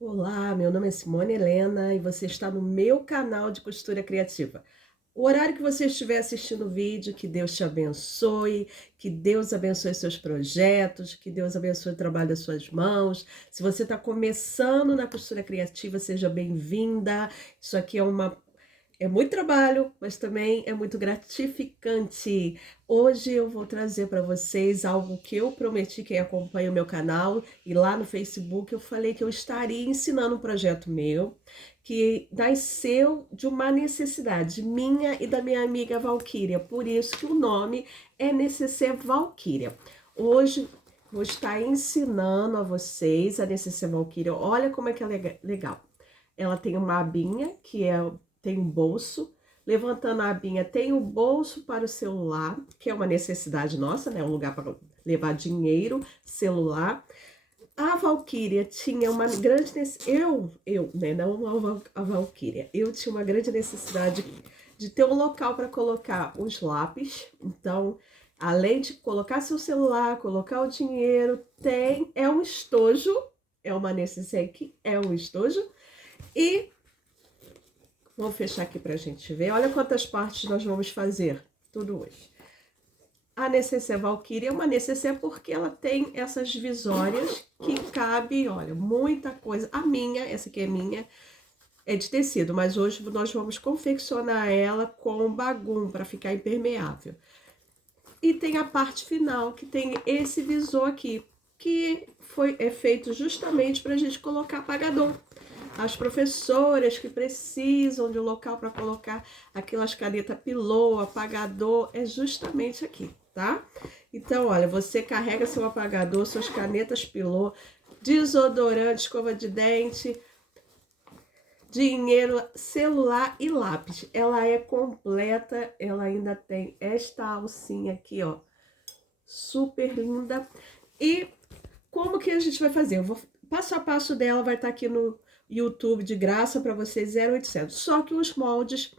Olá, meu nome é Simone Helena e você está no meu canal de costura criativa. O horário que você estiver assistindo o vídeo, que Deus te abençoe, que Deus abençoe seus projetos, que Deus abençoe o trabalho das suas mãos. Se você está começando na costura criativa, seja bem-vinda. Isso aqui é muito trabalho, mas também é muito gratificante. Hoje eu vou trazer para vocês algo que eu prometi quem acompanha o meu canal, e lá no Facebook eu falei que eu estaria ensinando um projeto meu que nasceu de uma necessidade minha e da minha amiga Valquíria. Por isso que o nome é NCC Valquíria. Hoje vou estar ensinando a vocês a NCC Valquíria. Olha como é que é legal. Ela tem uma abinha tem um bolso. Levantando a abinha, tem o bolso para o celular, que é uma necessidade nossa, né? Um lugar para levar dinheiro, celular. A Valquíria tinha uma grande né? Não a Valquíria. Eu tinha uma grande necessidade de ter um local para colocar os lápis. Então, além de colocar seu celular, colocar o dinheiro, é um estojo, é uma necessidade que é um estojo. E vou fechar aqui para a gente ver. Olha quantas partes nós vamos fazer, tudo hoje. A necessaire Valkyrie é uma necessaire porque ela tem essas divisórias que cabe, olha, muita coisa. A minha, essa aqui é minha, é de tecido, mas hoje nós vamos confeccionar ela com bagum para ficar impermeável. E tem a parte final, que tem esse visor aqui, que é feito justamente para a gente colocar apagador. As professoras que precisam de um local para colocar aquelas canetas pilô, apagador, é justamente aqui, tá? Então, olha, você carrega seu apagador, suas canetas pilô, desodorante, escova de dente, dinheiro, celular e lápis. Ela é completa, ela ainda tem esta alcinha aqui, ó, super linda. E como que a gente vai fazer? Passo a passo dela vai estar aqui no YouTube de graça para vocês, 0800. Só que os moldes,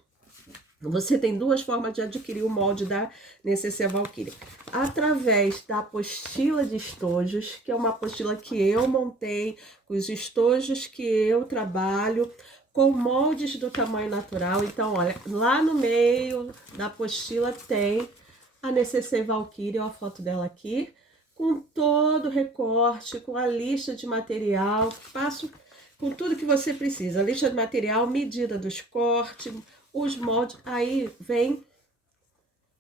você tem duas formas de adquirir o molde da Necessaire Valkyrie. Através da apostila de estojos, que é uma apostila que eu montei, com os estojos que eu trabalho, com moldes do tamanho natural. Então, olha, lá no meio da apostila tem a Necessaire Valkyrie, ó, a foto dela aqui, com todo o recorte, com a lista de material, passo com tudo que você precisa. A lista de material, medida dos cortes, os moldes, aí vem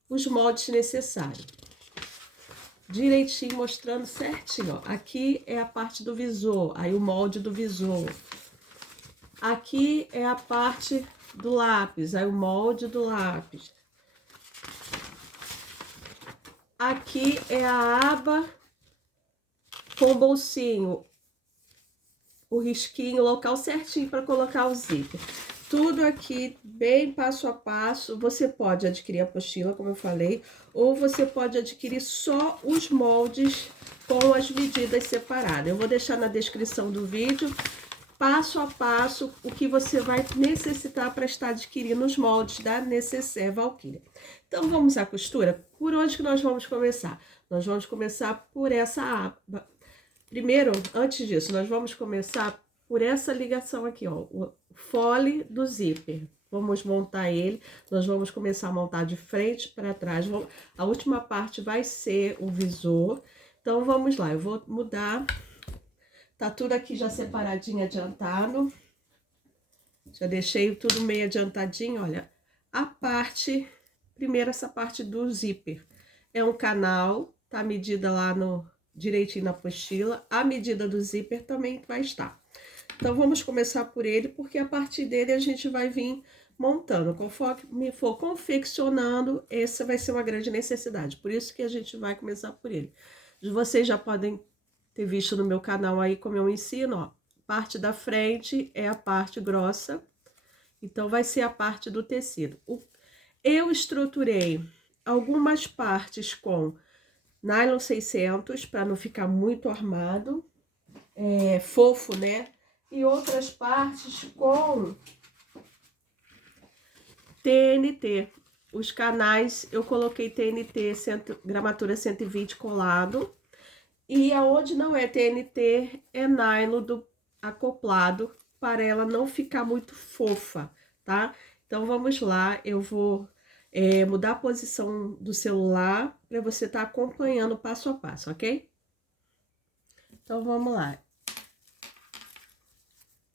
os moldes necessários. Direitinho, mostrando certinho, ó. Aqui é a parte do visor, aí o molde do visor. Aqui é a parte do lápis, aí o molde do lápis. Aqui é a aba com o bolsinho, o risquinho, o local certinho para colocar o zíper. Tudo aqui bem passo a passo. Você pode adquirir a apostila, como eu falei, ou você pode adquirir só os moldes com as medidas separadas. Eu vou deixar na descrição do vídeo, passo a passo, o que você vai necessitar para estar adquirindo os moldes da Necessaire Valkyrie. Então, vamos à costura? Por onde que nós vamos começar? Nós vamos começar por essa aba. Primeiro, antes disso, nós vamos começar por essa ligação aqui, ó, o fole do zíper. Vamos montar ele, nós vamos começar a montar de frente para trás. A última parte vai ser o visor. Então, vamos lá, eu vou mudar. Tá tudo aqui já separadinho, adiantado. Já deixei tudo meio adiantadinho, olha. Primeiro essa parte do zíper. É um canal, tá medida lá direitinho na apostila. A medida do zíper também vai estar. Então, vamos começar por ele, porque a partir dele a gente vai vir montando. Conforme for confeccionando, essa vai ser uma grande necessidade. Por isso que a gente vai começar por ele. Vocês já podem ter visto no meu canal aí como eu ensino, ó. Parte da frente é a parte grossa, então vai ser a parte do tecido. Eu estruturei algumas partes com nylon 600 para não ficar muito armado, fofo, né? E outras partes com TNT. Os canais eu coloquei TNT, gramatura 120 colado. E aonde não é TNT, é nylon acoplado para ela não ficar muito fofa, tá? Então, vamos lá, eu vou mudar a posição do celular para você estar acompanhando passo a passo, ok? Então, vamos lá.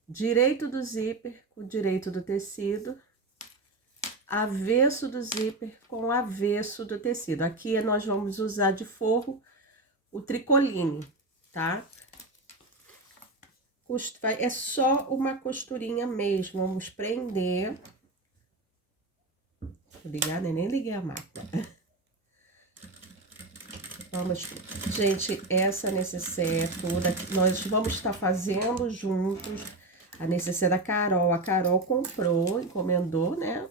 Direito do zíper com direito do tecido, avesso do zíper com avesso do tecido. Aqui nós vamos usar de forro o tricoline, tá? É só uma costurinha mesmo, vamos prender. Vou ligar, né? Nem liguei a máquina. Vamos, gente, essa necessaire toda, nós vamos estar fazendo juntos a necessaire da Carol. A Carol comprou, encomendou, né?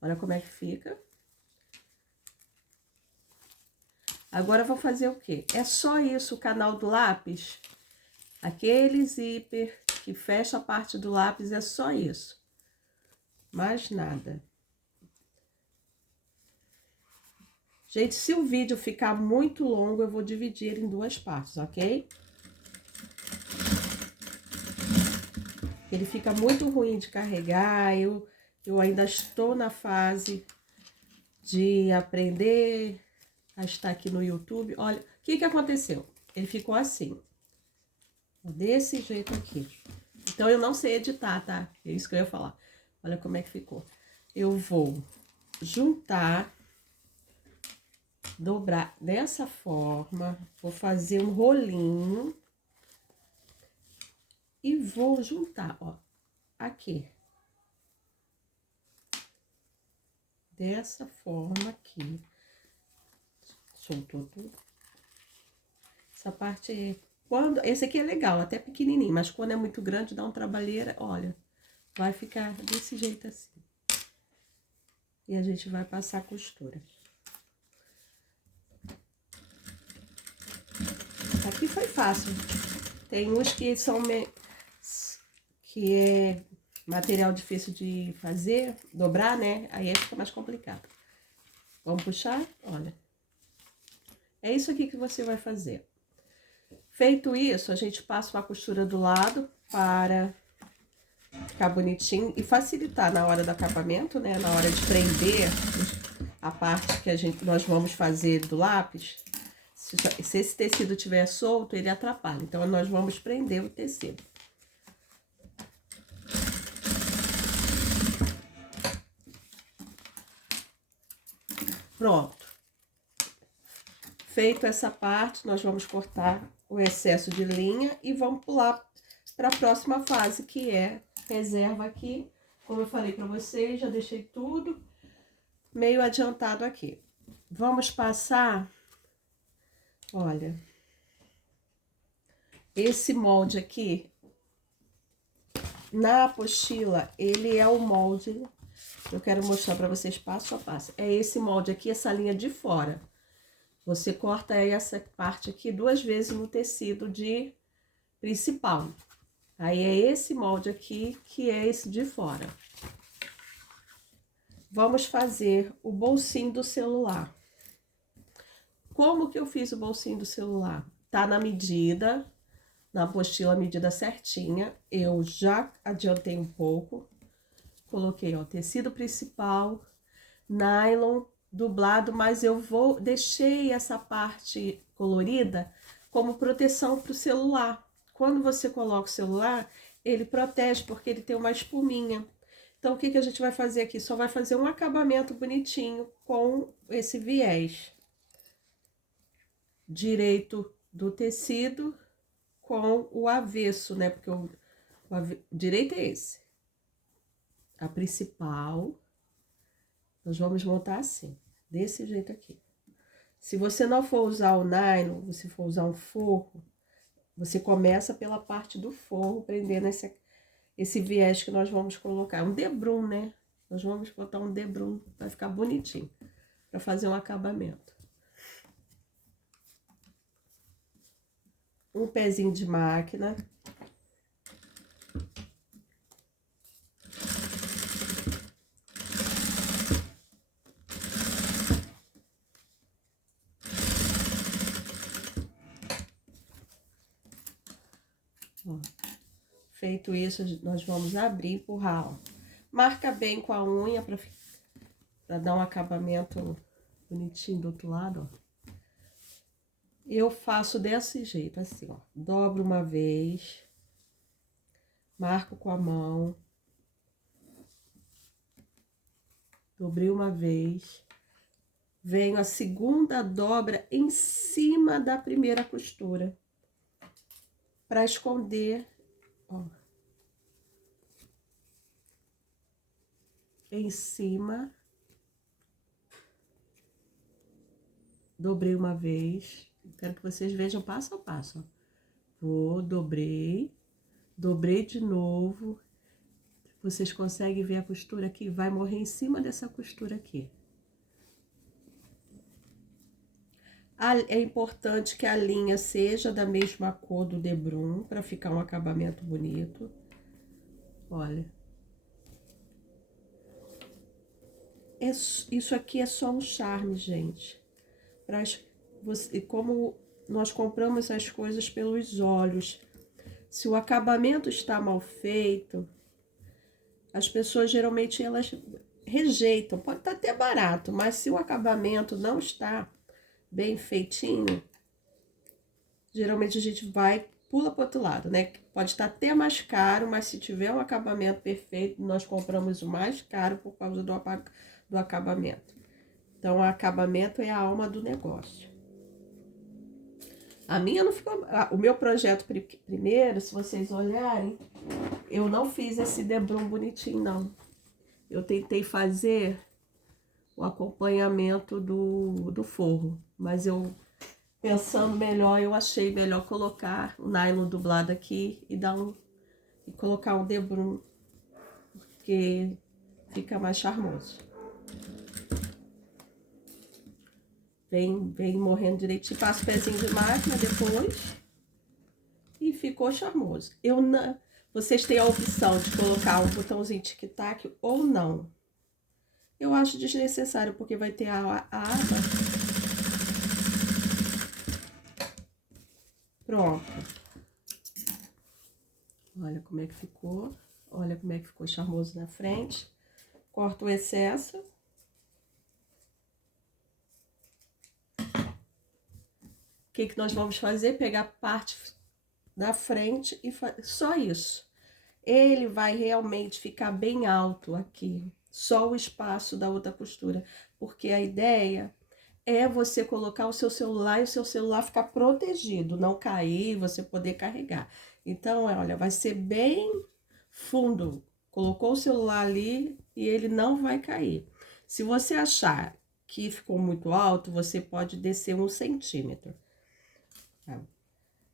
Olha como é que fica. Agora eu vou fazer o quê? É só isso, o canal do lápis. Aquele zíper que fecha a parte do lápis, é só isso. Mais nada. Gente, se o vídeo ficar muito longo, eu vou dividir ele em duas partes, ok? Ele fica muito ruim de carregar, eu ainda estou na fase de aprender a estar aqui no YouTube. Olha, o que aconteceu? Ele ficou assim, desse jeito aqui. Então, eu não sei editar, tá? É isso que eu ia falar. Olha como é que ficou. Eu vou juntar, dobrar dessa forma, vou fazer um rolinho e vou juntar, ó, aqui. Dessa forma aqui. Soltou tudo. Essa parte, esse aqui é legal, até pequenininho, mas quando é muito grande, dá um trabalheira, olha, vai ficar desse jeito assim. E a gente vai passar a costura. Aqui foi fácil. Tem uns que são que é material difícil de fazer, dobrar, né? Aí fica mais complicado. Vamos puxar? Olha. É isso aqui que você vai fazer. Feito isso, a gente passa uma costura do lado para ficar bonitinho e facilitar na hora do acabamento, né? Na hora de prender a parte que nós vamos fazer do lápis. Se esse tecido estiver solto, ele atrapalha. Então, nós vamos prender o tecido. Pronto. Feito essa parte, nós vamos cortar o excesso de linha e vamos pular para a próxima fase, que é reserva aqui. Como eu falei para vocês, já deixei tudo meio adiantado aqui. Vamos passar, olha, esse molde aqui, na apostila, ele é o molde, eu quero mostrar para vocês passo a passo. É esse molde aqui, essa linha de fora. Você corta essa parte aqui 2 vezes no tecido principal. Aí, é esse molde aqui, que é esse de fora. Vamos fazer o bolsinho do celular. Como que eu fiz o bolsinho do celular? Tá na medida, na apostila, a medida certinha. Eu já adiantei um pouco. Coloquei, ó, tecido principal, nylon, dublado, mas deixei essa parte colorida como proteção para o celular. Quando você coloca o celular, ele protege, porque ele tem uma espuminha. Então, o que a gente vai fazer aqui? Só vai fazer um acabamento bonitinho com esse viés. Direito do tecido com o avesso, né? Porque o direito é esse. A principal, nós vamos montar assim, desse jeito aqui. Se você não for usar o nylon, você for usar um forro, você começa pela parte do forro, prendendo esse viés que nós vamos colocar. Um debrum, né? Nós vamos botar um debrum, vai ficar bonitinho, para fazer um acabamento. Um pezinho de máquina. Ó, Feito isso, nós vamos abrir e empurrar, ó. Marca bem com a unha para dar um acabamento bonitinho do outro lado, ó. Eu faço desse jeito, assim, ó. Dobro uma vez, marco com a mão, dobrei uma vez, venho a segunda dobra em cima da primeira costura, para esconder, ó, em cima, dobrei uma vez, quero que vocês vejam passo a passo, ó. Vou, dobrei de novo, vocês conseguem ver a costura aqui? Vai morrer em cima dessa costura aqui. É importante que a linha seja da mesma cor do debrum, para ficar um acabamento bonito. Olha. Isso aqui é só um charme, gente. Como nós compramos as coisas pelos olhos, se o acabamento está mal feito, as pessoas geralmente elas rejeitam. Pode estar até barato, mas se o acabamento não está bem feitinho, geralmente a gente pula para o outro lado, né? Pode estar até mais caro, mas se tiver um acabamento perfeito, nós compramos o mais caro por causa do acabamento. Então, o acabamento é a alma do negócio. A minha não ficou... O meu projeto primeiro, se vocês olharem, eu não fiz esse debrum bonitinho, não. Eu tentei fazer o acompanhamento do forro, mas eu, pensando melhor, eu achei melhor colocar o nylon dublado aqui e colocar um debrum, porque fica mais charmoso. Vem morrendo direitinho, passa o pezinho de máquina depois e ficou charmoso. Vocês têm a opção de colocar um botãozinho tic-tac ou não. Eu acho desnecessário, porque vai ter a aba. Pronto. Olha como é que ficou. Olha como é que ficou charmoso na frente. Corto o excesso. O que nós vamos fazer? Pegar a parte da frente e só isso. Ele vai realmente ficar bem alto aqui. Só o espaço da outra costura. Porque a ideia é você colocar o seu celular e o seu celular ficar protegido, não cair, você poder carregar. Então, olha, vai ser bem fundo. Colocou o celular ali e ele não vai cair. Se você achar que ficou muito alto, você pode descer 1 centímetro. Tá?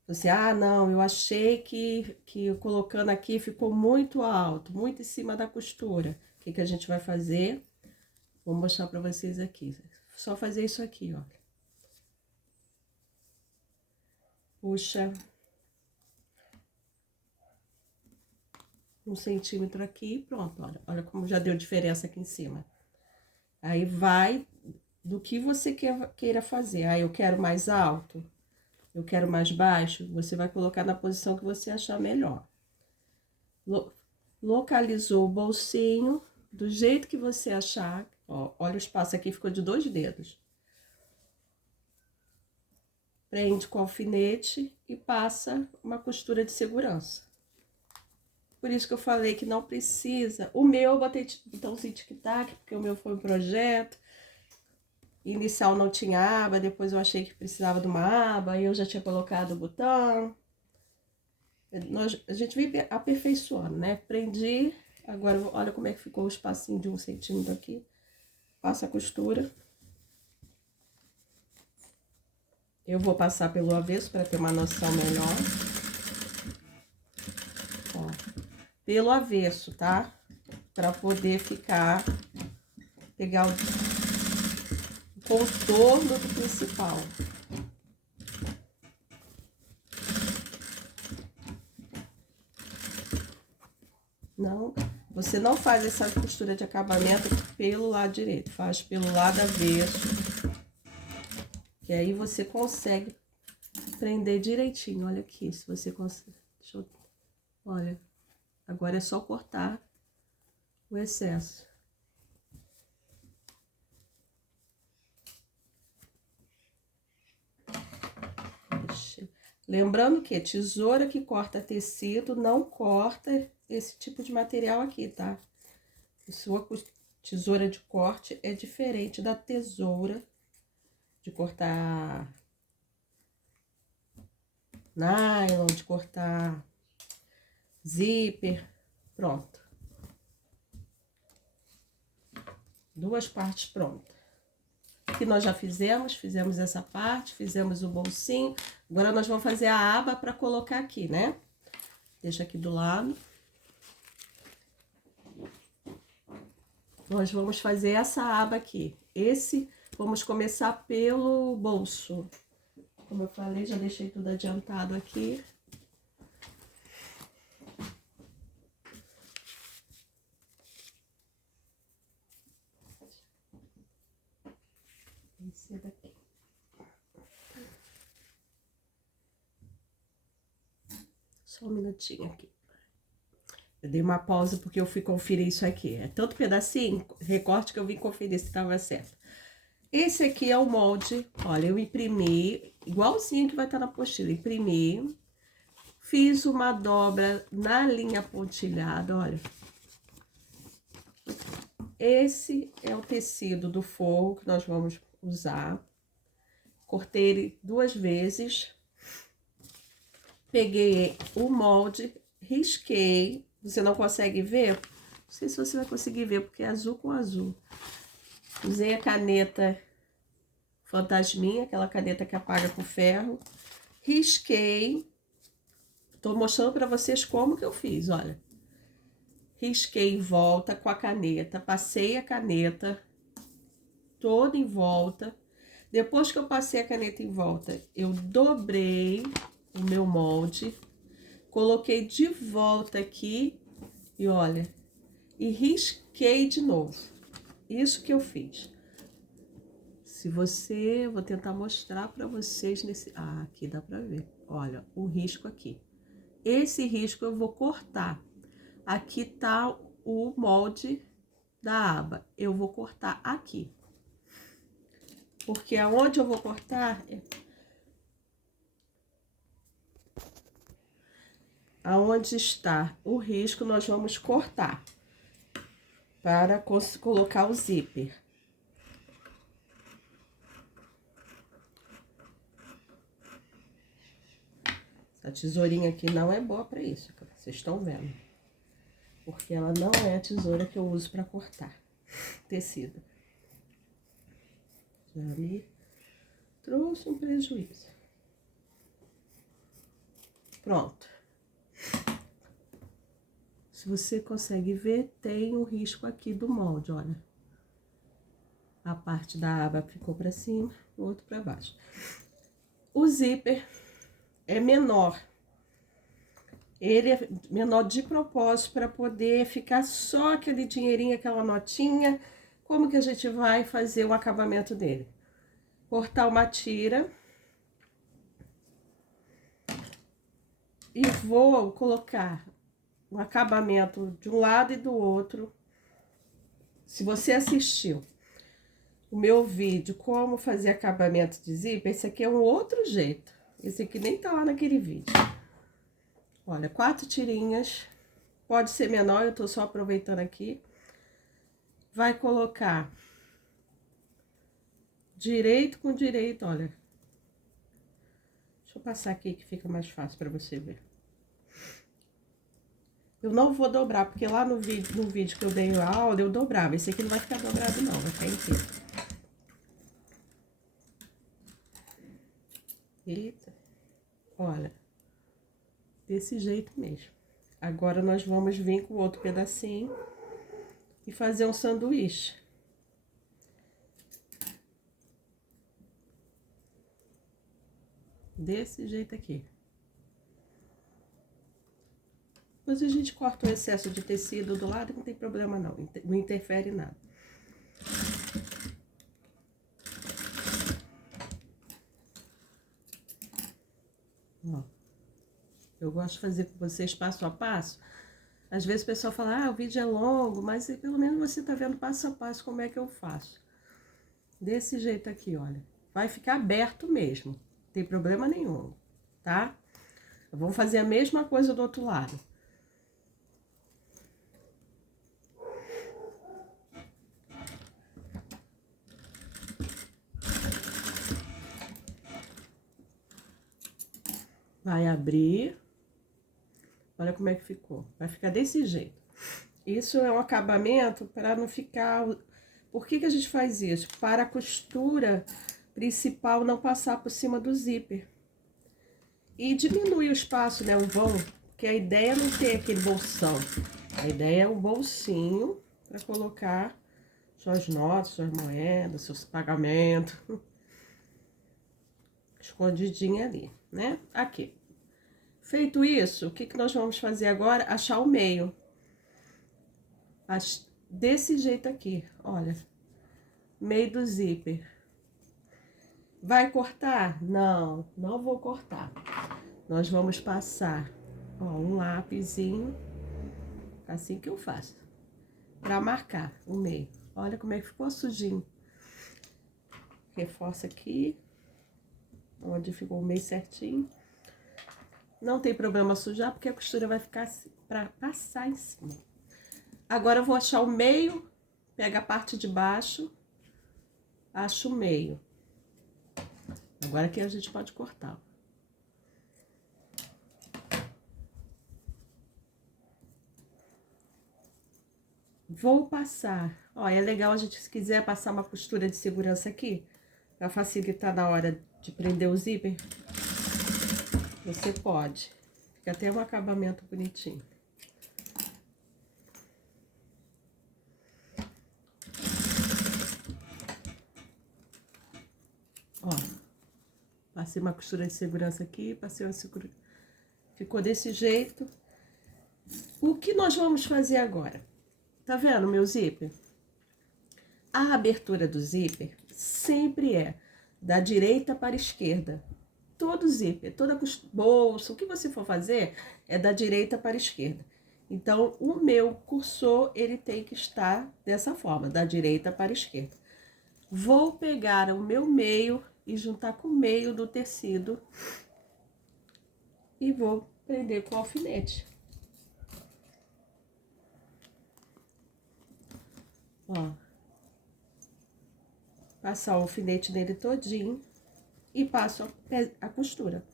Você, não, eu achei que colocando aqui ficou muito alto, muito em cima da costura. O que a gente vai fazer? Vou mostrar para vocês aqui. Só fazer isso aqui, ó. Puxa 1 centímetro aqui, pronto, olha. Olha como já deu diferença aqui em cima. Aí vai do que você queira fazer. Eu quero mais alto, eu quero mais baixo. Você vai colocar na posição que você achar melhor. Localizou o bolsinho do jeito que você achar. Ó, olha o espaço aqui, ficou de 2 dedos. Prende com alfinete e passa uma costura de segurança. Por isso que eu falei que não precisa. O meu eu botei botãozinho tic-tac, porque o meu foi um projeto. Inicial não tinha aba, depois eu achei que precisava de uma aba, aí eu já tinha colocado o botão. A gente vem aperfeiçoando, né? Prendi, agora olha como é que ficou o espacinho de 1 centímetro aqui. Passa a costura. Eu vou passar pelo avesso para ter uma noção melhor. Ó, pelo avesso, tá? Para poder pegar o contorno do principal. Não, você não faz essa costura de acabamento pelo lado direito, faz pelo lado avesso. Que aí você consegue prender direitinho. Olha aqui, se você consegue. Olha, Agora é só cortar o excesso. Lembrando que tesoura que corta tecido não corta esse tipo de material aqui, tá? A sua tesoura de corte é diferente da tesoura de cortar nylon, de cortar zíper. Pronto. Duas partes prontas. Que nós já fizemos essa parte, fizemos o bolsinho. Agora nós vamos fazer a aba para colocar aqui, né? Deixa aqui do lado. Nós vamos fazer essa aba aqui. Vamos começar pelo bolso. Como eu falei, já deixei tudo adiantado aqui. Esse daqui. Só um minutinho aqui. Eu dei uma pausa porque eu fui conferir isso aqui. É tanto pedacinho, recorte, que eu vim conferir se estava certo. Esse aqui é o molde. Olha, eu imprimi, igualzinho que vai estar na apostila. Imprimi. Fiz uma dobra na linha pontilhada, olha. Esse é o tecido do forro que nós vamos usar. Cortei ele 2 vezes. Peguei o molde, risquei. Você não consegue ver? Não sei se você vai conseguir ver, porque é azul com azul. Usei a caneta Fantasminha, aquela caneta que apaga com ferro. Risquei. Tô mostrando para vocês como que eu fiz, olha. Risquei em volta com a caneta, passei a caneta toda em volta. Depois que eu passei a caneta em volta, eu dobrei o meu molde, coloquei de volta aqui e olha, e risquei de novo. Isso que eu fiz. Vou tentar mostrar para vocês nesse... Ah, aqui dá para ver. Olha, o risco aqui. Esse risco eu vou cortar. Aqui tá o molde da aba. Eu vou cortar aqui. Porque aonde eu vou cortar... Aonde está o risco, nós vamos cortar. Para colocar o zíper. A tesourinha aqui não é boa para isso, vocês estão vendo. Porque ela não é a tesoura que eu uso para cortar tecido. Já me trouxe um prejuízo. Pronto. Se você consegue ver, tem um risco aqui do molde, olha. A parte da aba ficou para cima, o outro para baixo. O zíper é menor. Ele é menor de propósito para poder ficar só aquele dinheirinho, aquela notinha. Como que a gente vai fazer o acabamento dele? Cortar uma tira. E vou colocar o acabamento de um lado e do outro. Se você assistiu o meu vídeo, como fazer acabamento de zíper, esse aqui é um outro jeito. Esse aqui nem tá lá naquele vídeo. Olha, 4 tirinhas, pode ser menor, eu tô só aproveitando aqui. Vai colocar direito com direito, olha. Deixa eu passar aqui que fica mais fácil pra você ver. Eu não vou dobrar, porque lá no vídeo que eu dei a aula, eu dobrava. Esse aqui não vai ficar dobrado não, vai ficar inteiro. Eita, olha, desse jeito mesmo. Agora, nós vamos vir com o outro pedacinho e fazer um sanduíche. Desse jeito aqui. Depois a gente corta o excesso de tecido do lado, não tem problema não, não interfere em nada. Ó, eu gosto de fazer com vocês passo a passo, Às vezes o pessoal fala, o vídeo é longo, mas pelo menos você tá vendo passo a passo como é que eu faço. Desse jeito aqui, olha. Vai ficar aberto mesmo, não tem problema nenhum, tá? Vamos fazer a mesma coisa do outro lado. Vai abrir. Olha como é que ficou. Vai ficar desse jeito. Isso é um acabamento para não ficar... Por que que a gente faz isso? Para a costura principal não passar por cima do zíper. E diminui o espaço, né? O vão. Porque a ideia é não ter aquele bolsão. A ideia é um bolsinho para colocar suas notas, suas moedas, seus pagamentos. Escondidinho ali, né? Aqui. Feito isso, o que que nós vamos fazer agora? Achar o meio. Desse jeito aqui, olha. Meio do zíper. Vai cortar? Não, não vou cortar. Nós vamos passar, ó, um lapisinho, assim que eu faço, pra marcar o meio. Olha como é que ficou sujinho. Reforça aqui, onde ficou o meio certinho. Não tem problema sujar, porque a costura vai ficar assim, pra passar em cima. Agora eu vou achar o meio, pega a parte de baixo, acho o meio. Agora aqui a gente pode cortar. Vou passar. Ó, é legal a gente, se quiser passar uma costura de segurança aqui, pra facilitar na hora de prender o zíper, você pode. Fica até um acabamento bonitinho. Ó, passei uma costura de segurança aqui, passei uma segura... Ficou desse jeito. O que nós vamos fazer agora? Tá vendo meu zíper? A abertura do zíper sempre é da direita para a esquerda. Todo zíper, toda bolsa, o que você for fazer é da direita para a esquerda. Então, o meu cursor, ele tem que estar dessa forma, da direita para a esquerda. Vou pegar o meu meio e juntar com o meio do tecido e vou prender com o alfinete. Ó. Passar o alfinete nele todinho e passo a costura.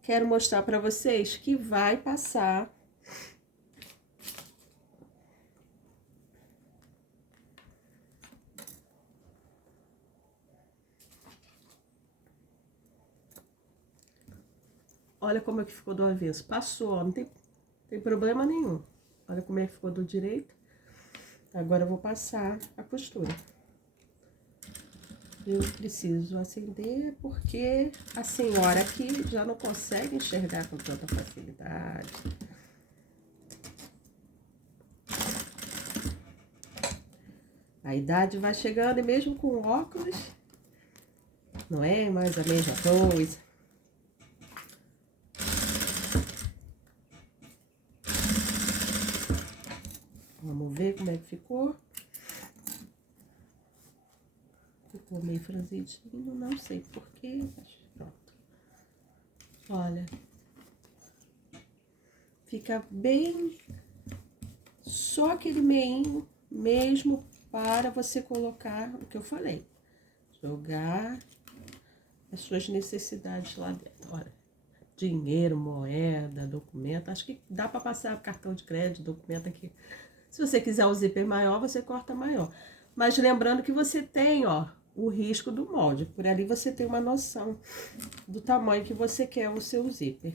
Quero mostrar pra vocês que vai passar. Olha como é que ficou do avesso. Passou, ó, não tem problema nenhum. Olha como é que ficou do direito. Agora eu vou passar a costura. Eu preciso acender porque a senhora aqui já não consegue enxergar com tanta facilidade. A idade vai chegando e mesmo com óculos, não é mais a mesma coisa. Vamos ver como é que ficou. Ficou meio franzidinho, não sei porquê, mas pronto. Olha. Fica bem... Só aquele meinho mesmo para você colocar o que eu falei. Jogar as suas necessidades lá dentro. Olha, dinheiro, moeda, documento. Acho que dá para passar cartão de crédito, documento aqui. Se você quiser o zíper maior, você corta maior. Mas lembrando que você tem, ó, o risco do molde. Por ali você tem uma noção do tamanho que você quer o seu zíper.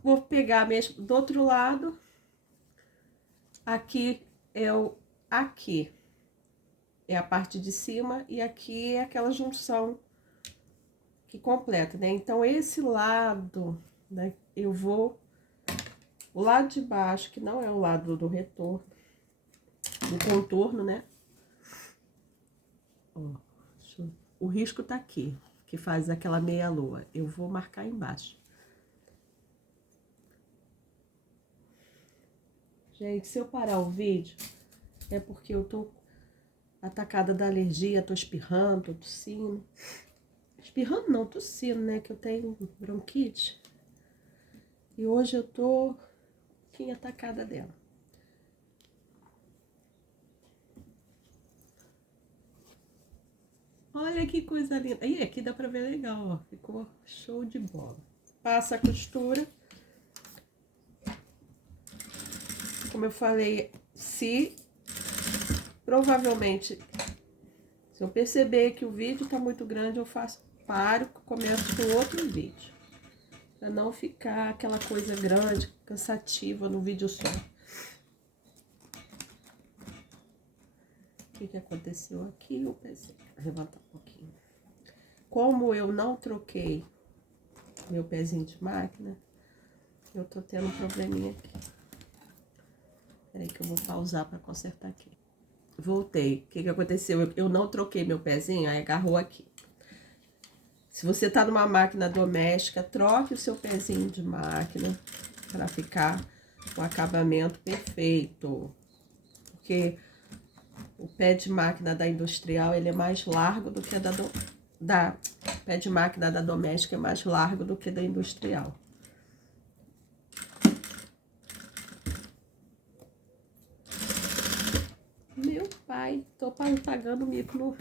Vou pegar mesmo do outro lado. Aqui é aqui é a parte de cima e aqui é aquela junção que completa, né? Então, esse lado, né, eu vou... O lado de baixo, que não é o lado do retorno, do contorno, né? Ó, o risco tá aqui, que faz aquela meia-lua. Eu vou marcar embaixo. Gente, se eu parar o vídeo, é porque eu tô atacada da alergia, tô espirrando, tô tossindo. Espirrando não, tossindo, né? Que eu tenho bronquite. E hoje eu tô um pouquinho atacada dela. Olha que coisa linda. E aqui dá pra ver legal, ó. Ficou show de bola. Passa a costura. Como eu falei, provavelmente, se eu perceber que o vídeo tá muito grande, eu paro, começo com outro vídeo. Pra não ficar aquela coisa grande, cansativa no vídeo só. O que aconteceu aqui? Eu pensei, vou levantar um pouquinho. Como eu não troquei meu pezinho de máquina, eu tô tendo um probleminha aqui. Peraí que eu vou pausar para consertar aqui. Voltei. O que aconteceu? Eu não troquei meu pezinho, aí agarrou aqui. Se você tá numa máquina doméstica, troque o seu pezinho de máquina para ficar com o acabamento perfeito. Porque o pé de máquina da industrial, ele é mais largo do que pé de máquina da doméstica é mais largo do que da industrial. Meu pai, tô pagando mico no...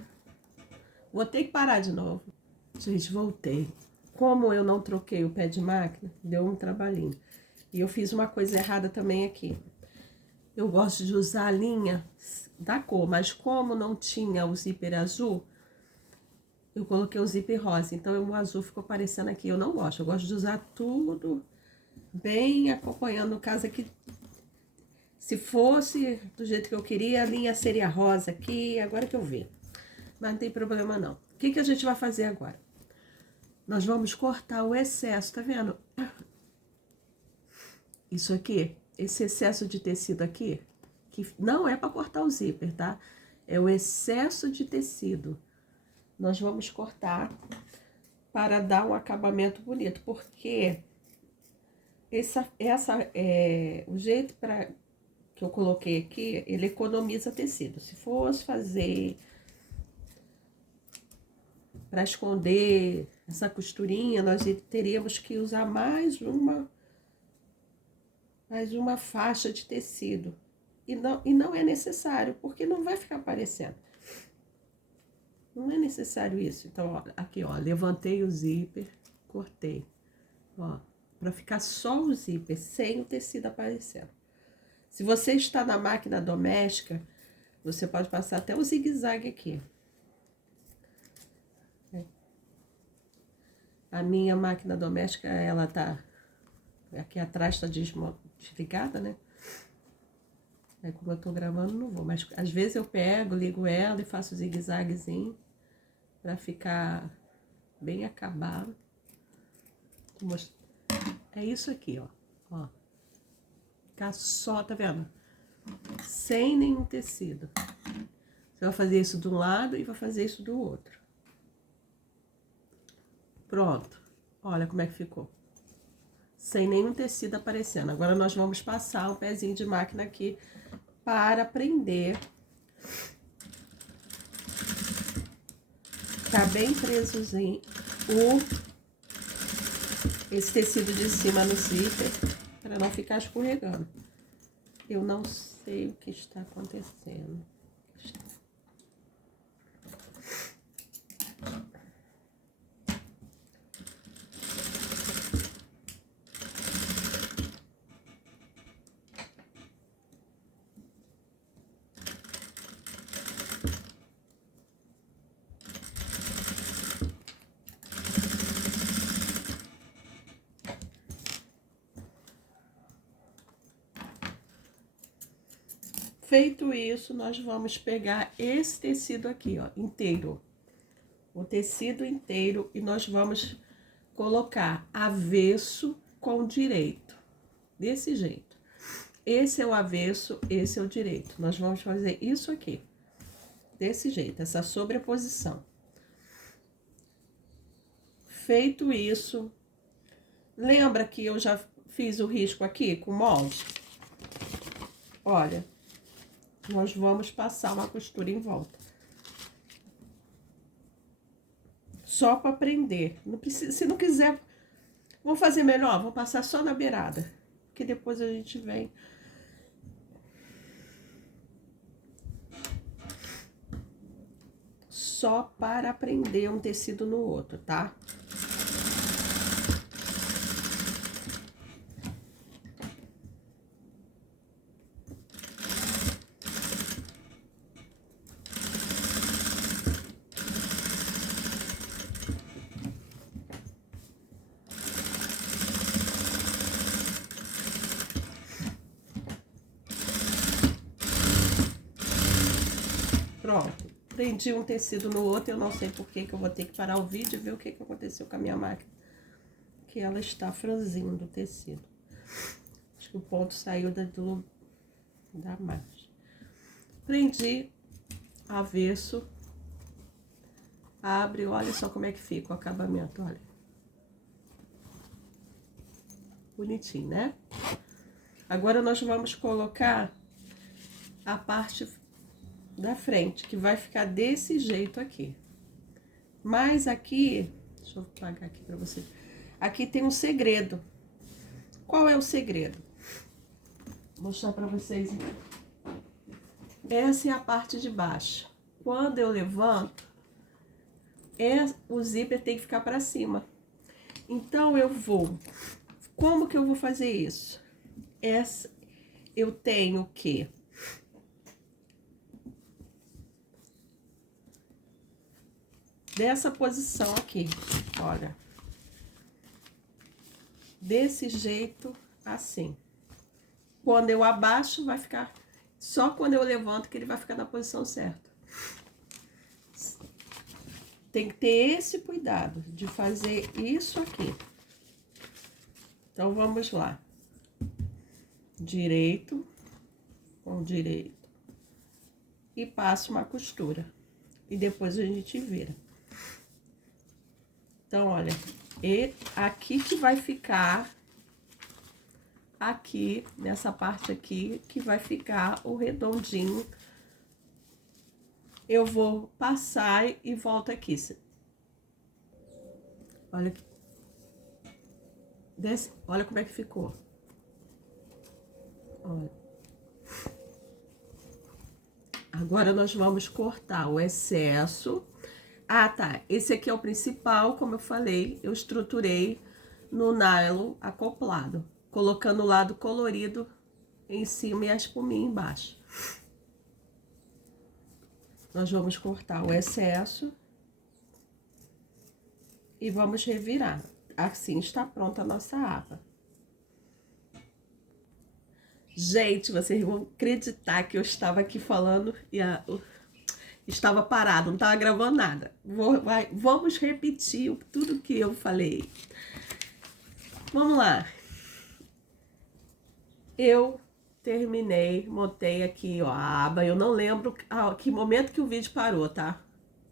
Vou ter que parar de novo. Gente, voltei. Como eu não troquei o pé de máquina, deu um trabalhinho. E eu fiz uma coisa errada também aqui. Eu gosto de usar a linha da cor, mas como não tinha o zíper azul, eu coloquei o zíper rosa. Então o azul ficou aparecendo aqui. Eu não gosto, eu gosto de usar tudo bem acompanhando. No caso aqui, se fosse do jeito que eu queria, a linha seria rosa aqui, agora que eu vi. Mas não tem problema não. O que a gente vai fazer agora? Nós vamos cortar o excesso, tá vendo? Isso aqui, esse excesso de tecido aqui, que não é para cortar o zíper, tá? É o excesso de tecido. Nós vamos cortar para dar um acabamento bonito, porque o jeito que eu coloquei aqui, ele economiza tecido. Se fosse fazer para esconder essa costurinha, nós teríamos que usar mais uma faixa de tecido. E não é necessário, porque não vai ficar aparecendo. Não é necessário isso. Então, ó, aqui, ó, levantei o zíper, cortei, ó, para ficar só o zíper, sem o tecido aparecendo. Se você está na máquina doméstica, você pode passar até o zigue-zague aqui. A minha máquina doméstica, ela tá aqui atrás, tá desligada, né? Aí, como eu tô gravando, não vou. Mas às vezes eu pego, ligo ela e faço zigue-zaguezinho pra ficar bem acabado. É isso aqui, ó. Ó. Ficar só, tá vendo? Sem nenhum tecido. Você vai fazer isso de um lado e vai fazer isso do outro. Pronto. Olha como é que ficou. Sem nenhum tecido aparecendo. Agora nós vamos passar o pezinho de máquina aqui para prender. Tá bem presozinho esse tecido de cima no zíper, para não ficar escorregando. Eu não sei o que está acontecendo. Feito isso, nós vamos pegar esse tecido aqui, ó, inteiro. O tecido inteiro, e nós vamos colocar avesso com direito. Desse jeito. Esse é o avesso, esse é o direito. Nós vamos fazer isso aqui. Desse jeito, essa sobreposição. Feito isso, lembra que eu já fiz o risco aqui com molde? olha, nós vamos passar uma costura em volta. Só para prender. Não precisa, se não quiser, vamos fazer melhor, vou passar só na beirada. Porque depois a gente vem. Só para prender um tecido no outro, tá? Pronto, prendi um tecido no outro, eu não sei por que eu vou ter que parar o vídeo e ver o que aconteceu com a minha máquina. Que ela está franzindo o tecido. Acho que o ponto saiu da margem. Prendi, avesso, abre, olha só como é que fica o acabamento, olha. Bonitinho, né? Agora nós vamos colocar a parte da frente, que vai ficar desse jeito aqui. Mas aqui, deixa eu apagar aqui pra você. Aqui tem um segredo. Qual é o segredo? Vou mostrar pra vocês. Essa é a parte de baixo. Quando eu levanto, o zíper tem que ficar pra cima. Então, eu vou... Como que eu vou fazer isso? Eu tenho que... Dessa posição aqui, olha. Desse jeito, assim. Quando eu abaixo, vai ficar... Só quando eu levanto que ele vai ficar na posição certa. Tem que ter esse cuidado de fazer isso aqui. Então, vamos lá. Direito com direito. E passo uma costura. E depois a gente vira. Então, olha, aqui que vai ficar, aqui, nessa parte aqui, que vai ficar o redondinho. Eu vou passar e volto aqui. Olha aqui. Olha como é que ficou. Olha. Agora, nós vamos cortar o excesso. Ah, tá. Esse aqui é o principal, como eu falei, eu estruturei no nylon acoplado, colocando o lado colorido em cima e a espuminha embaixo. Nós vamos cortar o excesso e vamos revirar. Assim está pronta a nossa aba. Gente, vocês vão acreditar que eu estava aqui falando e estava parado, não estava gravando nada. Vamos repetir tudo que eu falei. Vamos lá. Eu terminei, montei aqui, ó, a aba. Eu não lembro que momento que o vídeo parou, tá?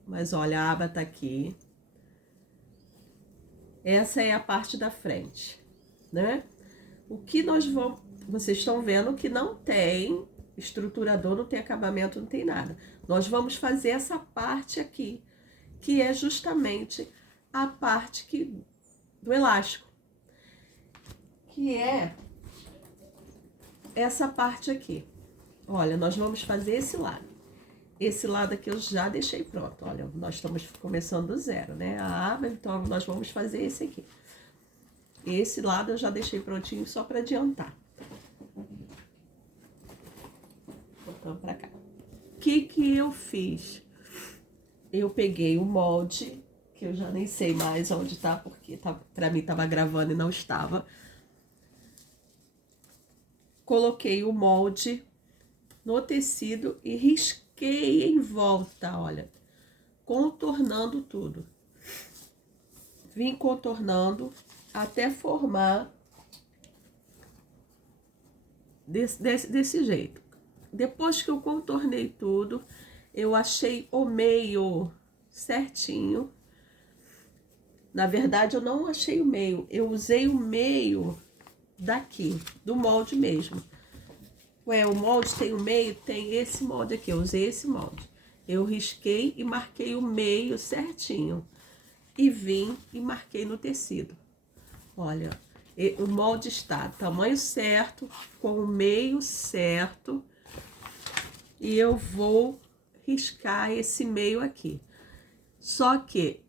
Mas olha, a aba tá aqui. Essa é a parte da frente, né? O que nós vamos... Vocês estão vendo que não tem estruturador, não tem acabamento, não tem nada. Nós vamos fazer essa parte aqui, que é justamente a parte do elástico. Que é essa parte aqui. Olha, nós vamos fazer esse lado. Esse lado aqui eu já deixei pronto. Olha, nós estamos começando do zero, né? A aba, então nós vamos fazer esse aqui. Esse lado eu já deixei prontinho só para adiantar. Voltando para cá. O que eu fiz? Eu peguei o molde, que eu já nem sei mais onde tá, porque para mim tava gravando e não estava. Coloquei o molde no tecido e risquei em volta, olha, contornando tudo. Vim contornando até formar desse jeito. Depois que eu contornei tudo, eu achei o meio certinho. Na verdade, eu não achei o meio, eu usei o meio daqui, do molde mesmo. Ué, o molde tem o meio? Tem esse molde aqui, eu usei esse molde. Eu risquei e marquei o meio certinho. E vim e marquei no tecido. Olha, o molde está tamanho certo, com o meio certo. E eu vou riscar esse meio aqui. Só que,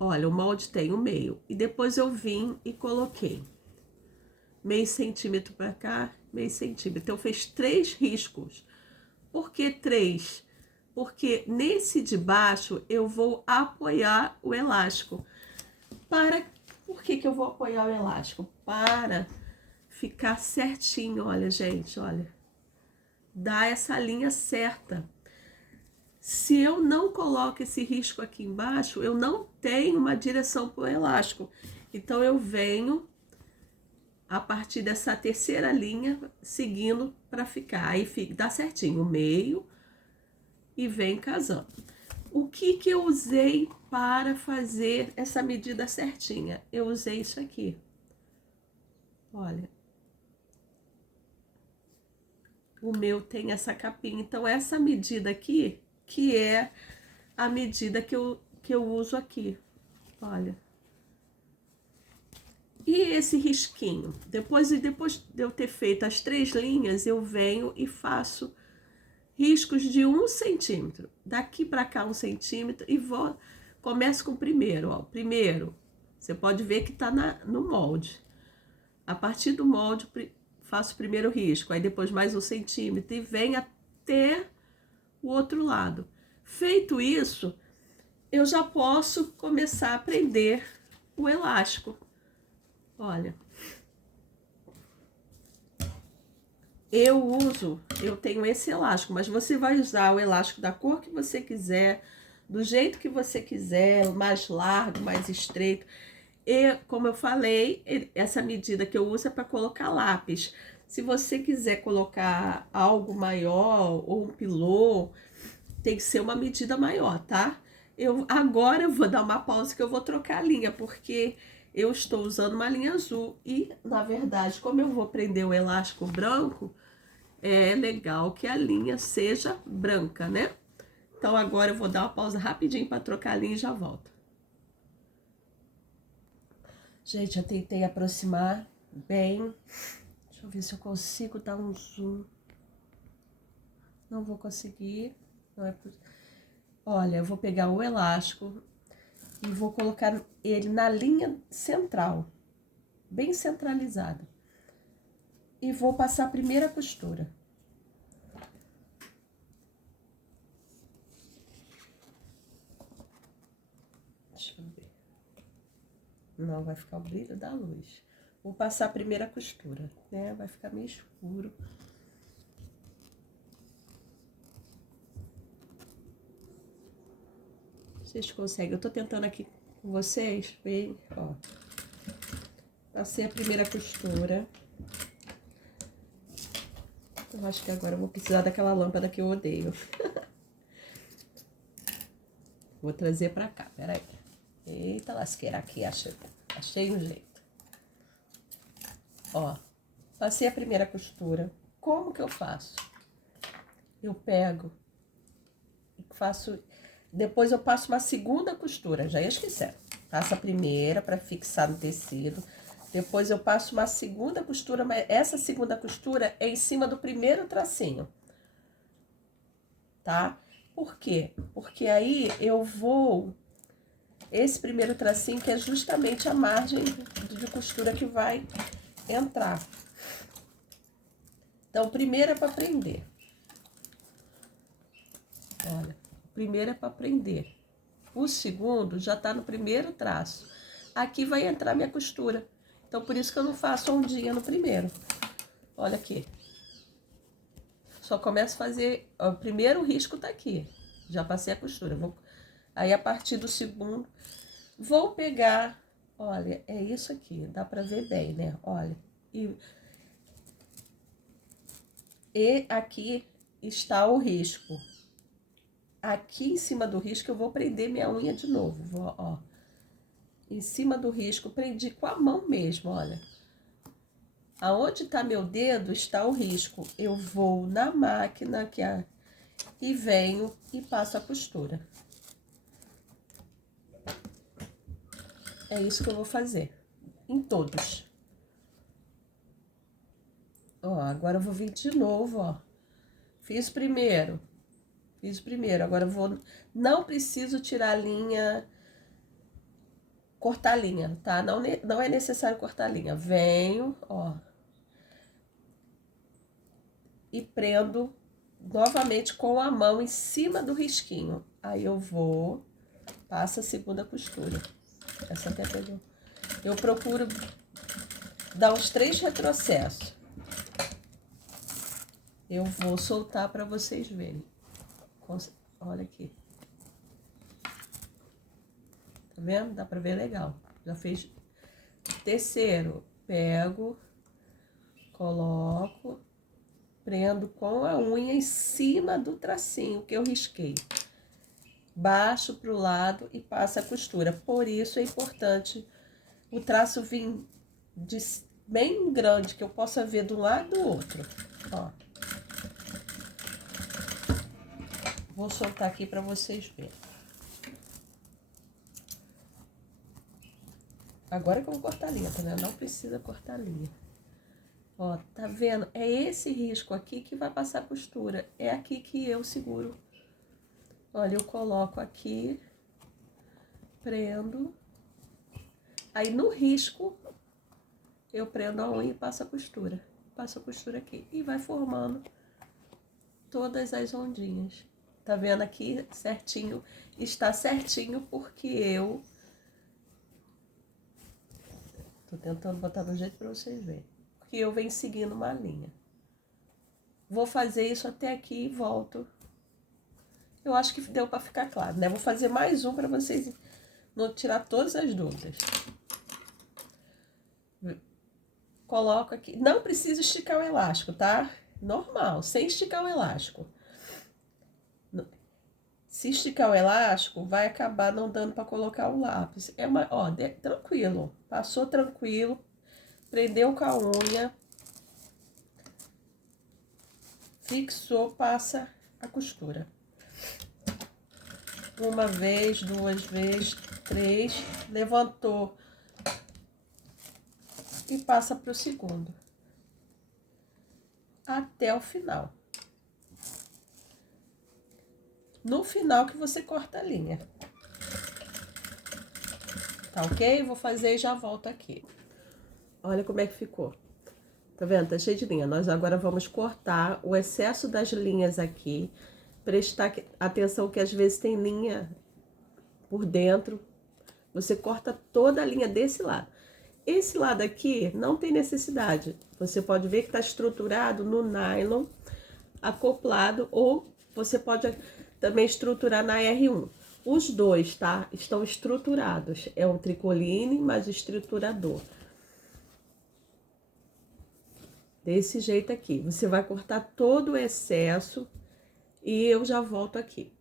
olha, o molde tem o meio. E depois eu vim e coloquei meio centímetro para cá, meio centímetro. Então, fez 3 riscos. Por que 3? Porque nesse de baixo eu vou apoiar o elástico. Por que eu vou apoiar o elástico? Para ficar certinho, olha, gente, olha. Dá essa linha certa. Se eu não coloco esse risco aqui embaixo, eu não tenho uma direção para o elástico. Então, eu venho a partir dessa terceira linha, seguindo para ficar. Aí dá certinho o meio e vem casando. O que eu usei para fazer essa medida certinha? Eu usei isso aqui. Olha. O meu tem essa capinha. Então, essa medida aqui, que é a medida que eu uso aqui. Olha. E esse risquinho? Depois de eu ter feito as 3 linhas, eu venho e faço riscos de 1 centímetro. Daqui para cá 1 centímetro e começo com o primeiro, ó. Primeiro, você pode ver que tá no molde. A partir do molde, faço o primeiro risco, aí depois mais 1 centímetro e venho até o outro lado. Feito isso, eu já posso começar a prender o elástico. Olha, eu tenho esse elástico, mas você vai usar o elástico da cor que você quiser, do jeito que você quiser, mais largo, mais estreito. E, como eu falei, essa medida que eu uso é para colocar lápis. Se você quiser colocar algo maior ou um pilô, tem que ser uma medida maior, tá? Agora eu vou dar uma pausa que eu vou trocar a linha, porque eu estou usando uma linha azul e, na verdade, como eu vou prender o elástico branco, é legal que a linha seja branca, né? Então agora eu vou dar uma pausa rapidinho para trocar a linha e já volto. Gente, eu tentei aproximar bem. Deixa eu ver se eu consigo dar um zoom. Não vou conseguir. Não é possível. Olha, eu vou pegar o elástico e vou colocar ele na linha central, bem centralizado. E vou passar a primeira costura. Deixa eu ver. Não, vai ficar o brilho da luz. Vou passar a primeira costura, né? Vai ficar meio escuro. Vocês conseguem? Eu tô tentando aqui com vocês, bem, ó. Passei a primeira costura. Eu acho que agora eu vou precisar daquela lâmpada que eu odeio. Vou trazer pra cá, peraí. Eita lasqueira, aqui, achei um jeito. Ó, passei a primeira costura. Como que eu faço? Eu pego e faço... Depois eu passo uma segunda costura, já ia esquecer. Passo a primeira para fixar no tecido. Depois eu passo uma segunda costura, mas essa segunda costura é em cima do primeiro tracinho. Tá? Por quê? Porque aí eu vou... Esse primeiro tracinho que é justamente a margem de costura que vai entrar. Então, o primeiro é para prender. Olha, o primeiro é para prender. O segundo já tá no primeiro traço. Aqui vai entrar minha costura. Então, por isso que eu não faço ondinha no primeiro. Olha aqui. Só começo a fazer... Ó, o primeiro risco tá aqui. Já passei a costura. Aí, a partir do segundo, vou pegar... Olha, é isso aqui. Dá pra ver bem, né? Olha. E aqui está o risco. Aqui em cima do risco eu vou prender minha unha de novo. Vou, ó. Em cima do risco, prendi com a mão mesmo, olha. Aonde está meu dedo está o risco. Eu vou na máquina e venho e passo a costura. É isso que eu vou fazer em todos. Ó, agora eu vou vir de novo, ó. Fiz primeiro, agora eu vou... Não preciso tirar a linha, cortar a linha, tá? Não é necessário cortar a linha. Venho, ó. E prendo novamente com a mão em cima do risquinho. Aí eu vou, passo a segunda costura. Essa até pegou. Eu procuro dar uns 3 retrocessos. Eu vou soltar para vocês verem. Olha aqui. Tá vendo? Dá para ver legal. Já fez terceiro. Pego, coloco, prendo com a unha em cima do tracinho que eu risquei. Baixo pro lado e passo a costura. Por isso é importante o traço vir bem grande, que eu possa ver de um lado e do outro. Ó. Vou soltar aqui para vocês verem. Agora que eu vou cortar a linha, tá vendo? Não precisa cortar a linha. Ó, tá vendo? É esse risco aqui que vai passar a costura. É aqui que eu seguro. Olha, eu coloco aqui, prendo. Aí no risco, eu prendo a unha e passo a costura. Passo a costura aqui. E vai formando todas as ondinhas. Tá vendo aqui certinho? Está certinho porque eu... Tô tentando botar do jeito para vocês verem. Porque eu venho seguindo uma linha. Vou fazer isso até aqui e volto. Eu acho que deu para ficar claro, né? Vou fazer mais um para vocês não tirar todas as dúvidas. Coloco aqui. Não precisa esticar o elástico, tá? Normal, sem esticar o elástico. Se esticar o elástico, vai acabar não dando para colocar o lápis. Ó, tranquilo. Passou tranquilo. Prendeu com a unha. Fixou, passa a costura. Uma vez, 2 vezes, 3. Levantou. E passa para o segundo. Até o final. No final que você corta a linha. Tá ok? Vou fazer e já volto aqui. Olha como é que ficou. Tá vendo? Tá cheio de linha. Nós agora vamos cortar o excesso das linhas aqui. Prestar atenção que às vezes tem linha por dentro. Você corta toda a linha desse lado. Esse lado aqui não tem necessidade. Você pode ver que tá estruturado no nylon, acoplado, ou você pode também estruturar na R1. Os dois, tá? Estão estruturados. É um tricoline, mas estruturador. Desse jeito aqui. Você vai cortar todo o excesso e eu já volto aqui.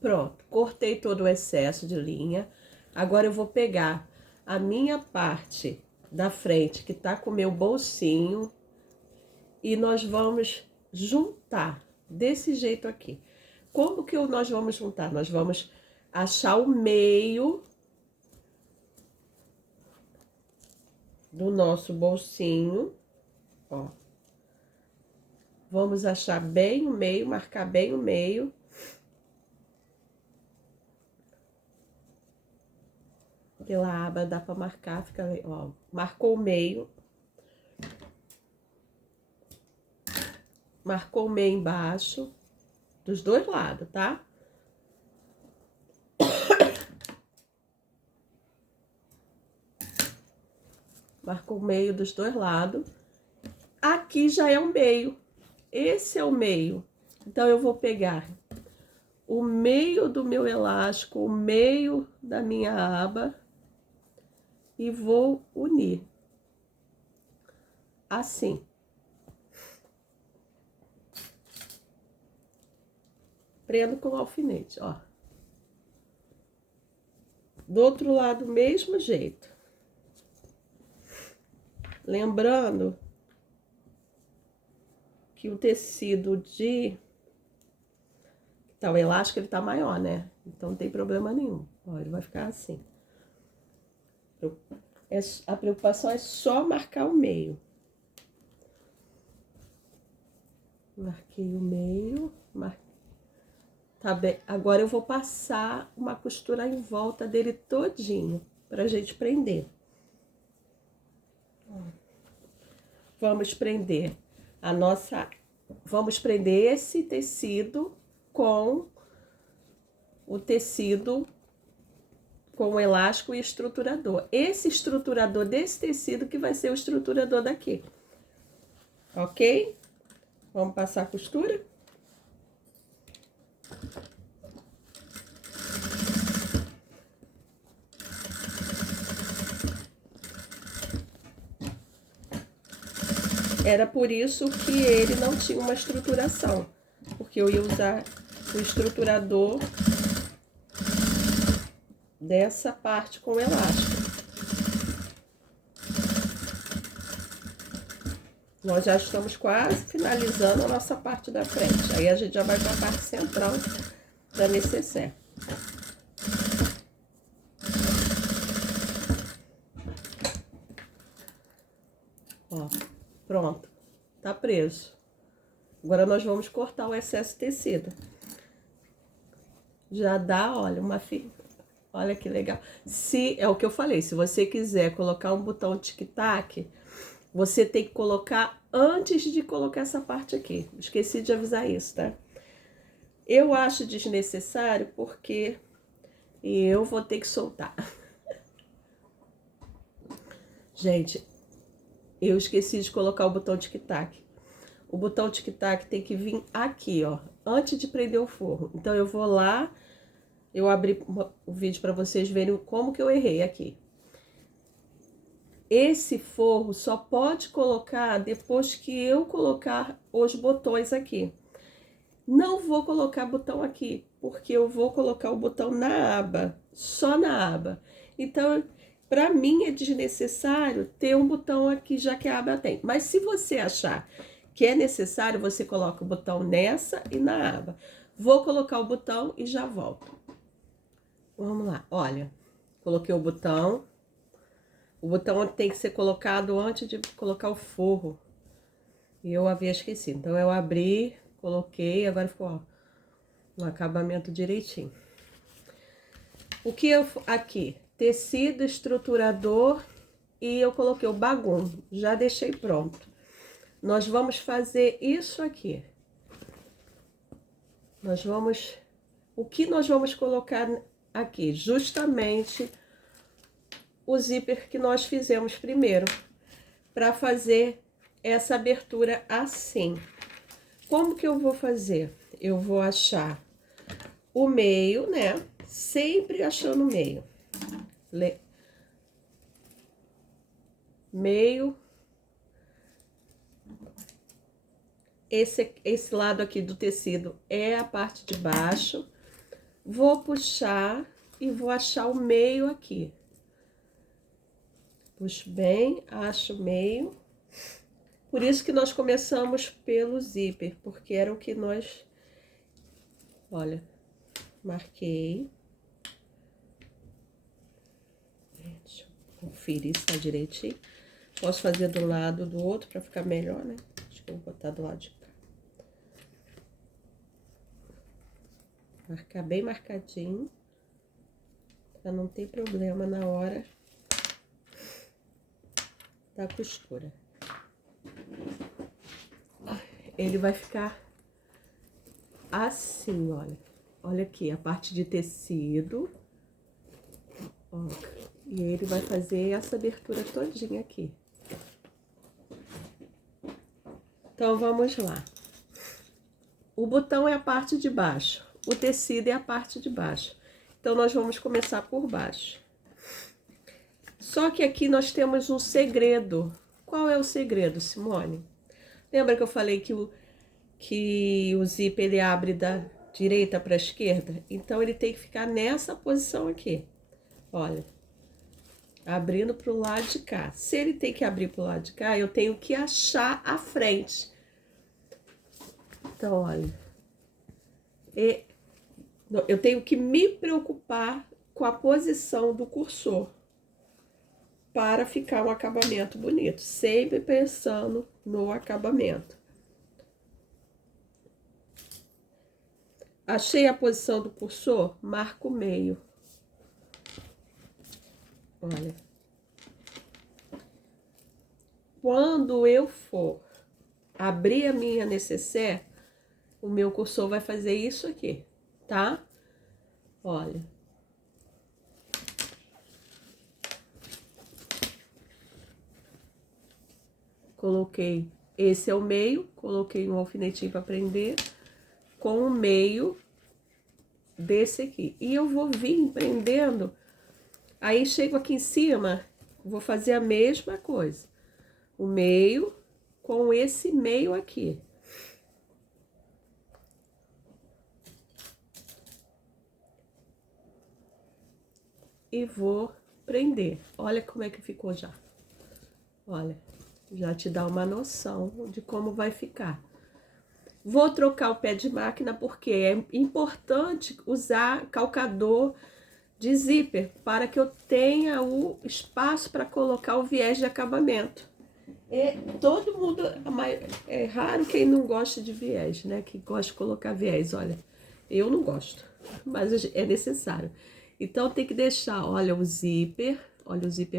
Pronto, cortei todo o excesso de linha. Agora eu vou pegar a minha parte da frente, que tá com o meu bolsinho, e nós vamos juntar desse jeito aqui. Como que nós vamos juntar? Nós vamos achar o meio do nosso bolsinho, ó. Vamos achar bem o meio, marcar bem o meio. Pela aba dá para marcar, fica, ó, marcou o meio. Marcou o meio embaixo, dos dois lados, tá? Marcou o meio dos dois lados. Aqui já é o meio. Esse é o meio. Então, eu vou pegar o meio do meu elástico, o meio da minha aba e vou unir. Assim. Prendo com o alfinete, ó. Do outro lado, mesmo jeito. Lembrando que o tecido de... Tá, o elástico ele tá maior, né? Então não tem problema nenhum. Ó, ele vai ficar assim. A preocupação é só marcar o meio. Marquei o meio. Tá bem. Agora eu vou passar uma costura em volta dele todinho, pra gente prender. Vamos prender a nossa... Vamos prender esse tecido com o tecido, com o elástico e estruturador. Esse estruturador desse tecido que vai ser o estruturador daqui. Ok? Vamos passar a costura? Era por isso que ele não tinha uma estruturação, porque eu ia usar o estruturador dessa parte com elástico. Nós já estamos quase finalizando a nossa parte da frente. Aí a gente já vai para a parte central da necessaire. Ó, pronto. Tá preso. Agora nós vamos cortar o excesso de tecido. Já dá, olha, uma fita. Olha que legal. Se, é o que eu falei, se você quiser colocar um botão tic-tac, você tem que colocar antes de colocar essa parte aqui. Esqueci de avisar isso, tá? Eu acho desnecessário porque eu vou ter que soltar. Gente, eu esqueci de colocar o botão tic-tac. O botão tic-tac tem que vir aqui, ó, antes de prender o forro. Então eu vou lá, eu abri o vídeo para vocês verem como que eu errei aqui. Esse forro só pode colocar depois que eu colocar os botões aqui. Não vou colocar botão aqui, porque eu vou colocar o botão na aba, só na aba. Então, para mim é desnecessário ter um botão aqui, já que a aba tem. Mas se você achar que é necessário, você coloca o botão nessa e na aba. Vou colocar o botão e já volto. Vamos lá, olha, coloquei o botão. O botão tem que ser colocado antes de colocar o forro. E eu havia esquecido. Então, eu abri, coloquei, agora ficou, ó, no acabamento direitinho. O que eu... Aqui, tecido estruturador e eu coloquei o bagum. Já deixei pronto. Nós vamos fazer isso aqui. Nós vamos... O que nós vamos colocar aqui? Justamente o zíper que nós fizemos primeiro, para fazer essa abertura assim. Como que eu vou fazer? Eu vou achar o meio, né? Sempre achando o meio. Meio. Esse lado aqui do tecido é a parte de baixo. Vou puxar e vou achar o meio aqui. Puxo bem, acho o meio. Por isso que nós começamos pelo zíper, porque era o que nós... Olha, marquei. Deixa eu conferir se tá direitinho. Posso fazer do lado do outro para ficar melhor, né? Acho que eu vou botar do lado de cá. Marcar bem marcadinho, para não ter problema na hora da costura. Ele vai ficar assim, olha. Olha aqui, a parte de tecido. Ó, e ele vai fazer essa abertura todinha aqui. Então, vamos lá. O botão é a parte de baixo, o tecido é a parte de baixo. Então, nós vamos começar por baixo. Só que aqui nós temos um segredo. Qual é o segredo, Simone? Lembra que eu falei que o zíper ele abre da direita para a esquerda? Então, ele tem que ficar nessa posição aqui. Olha. Abrindo pro lado de cá. Se ele tem que abrir pro lado de cá, eu tenho que achar a frente. Então, olha. Eu tenho que me preocupar com a posição do cursor para ficar um acabamento bonito. Sempre pensando no acabamento. Achei a posição do cursor? Marco o meio. Olha. Quando eu for abrir a minha nécessaire, o meu cursor vai fazer isso aqui, tá? Olha. Coloquei, esse é o meio, coloquei um alfinetinho para prender com o meio desse aqui. E eu vou vir prendendo, aí chego aqui em cima, vou fazer a mesma coisa. O meio com esse meio aqui. E vou prender. Olha como é que ficou já. Olha, já te dá uma noção de como vai ficar. Vou trocar o pé de máquina porque é importante usar calcador de zíper para que eu tenha o espaço para colocar o viés de acabamento. Todo mundo, é raro quem não gosta de viés, né? Que gosta de colocar viés, olha. Eu não gosto, mas é necessário. Então tem que deixar, olha o zíper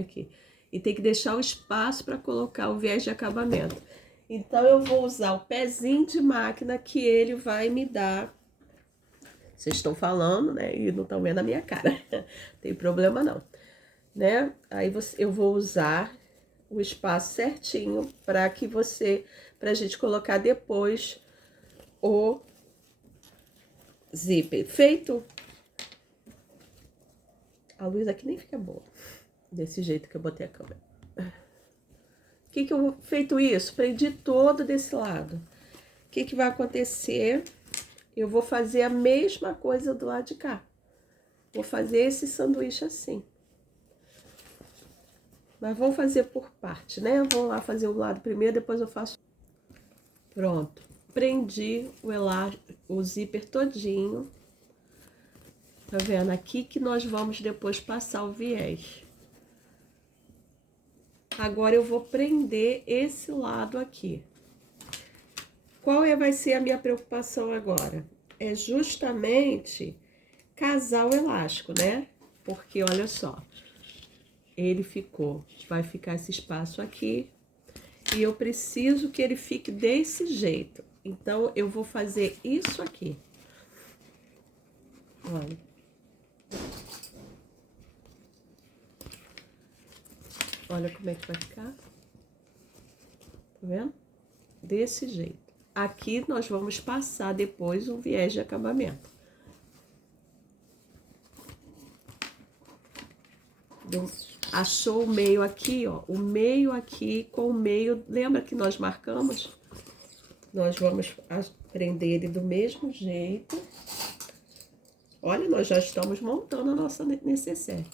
aqui. E tem que deixar o espaço para colocar o viés de acabamento. Então eu vou usar o pezinho de máquina que ele vai me dar. Vocês estão falando, né? E não estão vendo a minha cara. Não tem problema não, né? Aí eu vou usar o espaço certinho para pra gente colocar depois o zíper. Feito. A luz aqui nem fica boa, desse jeito que eu botei a câmera. Feito isso, prendi todo desse lado. O que vai acontecer? Eu vou fazer a mesma coisa do lado de cá. Vou fazer esse sanduíche assim. Mas vamos fazer por parte, né? Vamos lá fazer o lado primeiro, depois eu faço. Pronto. Prendi o zíper todinho. Tá vendo? Aqui que nós vamos depois passar o viés. Agora eu vou prender esse lado aqui. Qual vai ser a minha preocupação agora? É justamente casar o elástico, né? Porque olha só, vai ficar esse espaço aqui e eu preciso que ele fique desse jeito. Então eu vou fazer isso aqui. Olha. Olha como é que vai ficar. Tá vendo? Desse jeito. Aqui nós vamos passar depois o viés de acabamento. Achou o meio aqui, ó. O meio aqui com o meio. Lembra que nós marcamos? Nós vamos prender ele do mesmo jeito. Olha, nós já estamos montando a nossa nécessaire.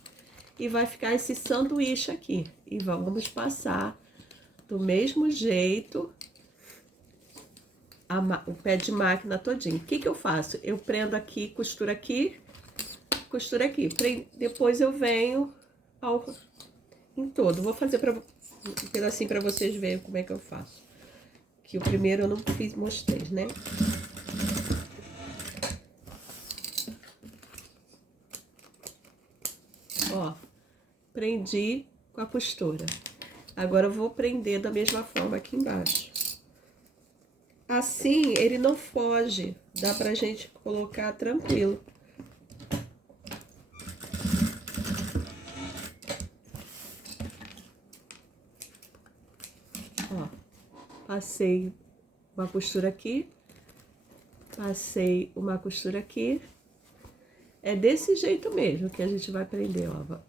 E vai ficar esse sanduíche aqui. E vamos passar do mesmo jeito o pé de máquina todinho. O que eu faço? Eu prendo aqui, costura aqui, costura aqui. Depois eu venho em todo. Vou fazer um pedacinho para vocês verem como é que eu faço. Que o primeiro eu não mostrei, né? Ó, prendi com a costura. Agora eu vou prender da mesma forma aqui embaixo. Assim, ele não foge. Dá pra gente colocar tranquilo. Ó, passei uma costura aqui. Passei uma costura aqui. É desse jeito mesmo que a gente vai prender, ó.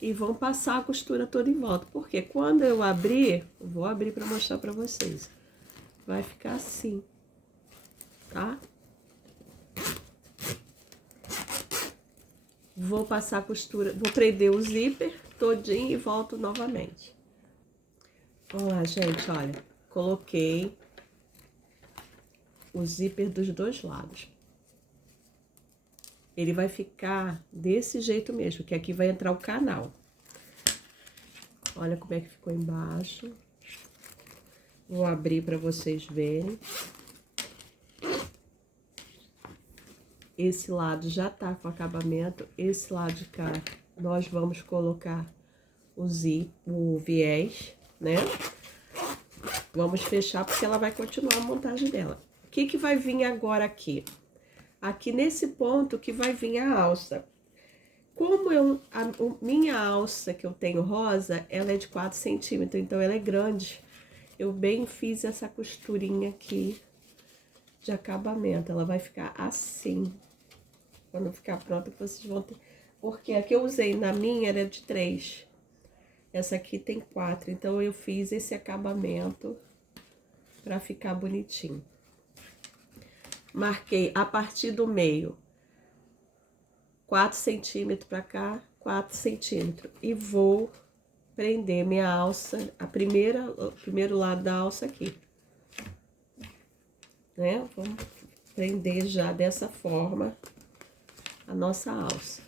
E vão passar a costura toda em volta. Porque quando eu abrir, vou abrir para mostrar para vocês. Vai ficar assim, tá? vou passar a costura, vou prender o zíper todinho e volto novamente. Vamos lá, gente, olha, coloquei o zíper dos dois lados. Ele vai ficar desse jeito mesmo, que aqui vai entrar o canal. Olha como é que ficou embaixo. Vou abrir para vocês verem. Esse lado já tá com acabamento. Esse lado de cá, nós vamos colocar o viés, né? Vamos fechar porque ela vai continuar a montagem dela. O que que vai vir agora aqui? Aqui nesse ponto que vai vir a alça. Como minha alça que eu tenho rosa, ela é de 4 centímetros, então ela é grande. Eu bem fiz essa costurinha aqui de acabamento. Ela vai ficar assim. Quando ficar pronta, vocês vão ter... Porque a que eu usei na minha era de 3. Essa aqui tem 4, então eu fiz esse acabamento pra ficar bonitinho. Marquei a partir do meio 4 centímetros pra cá, 4 centímetros. E vou prender minha alça, o primeiro lado da alça aqui. Né? Vamos prender já dessa forma a nossa alça.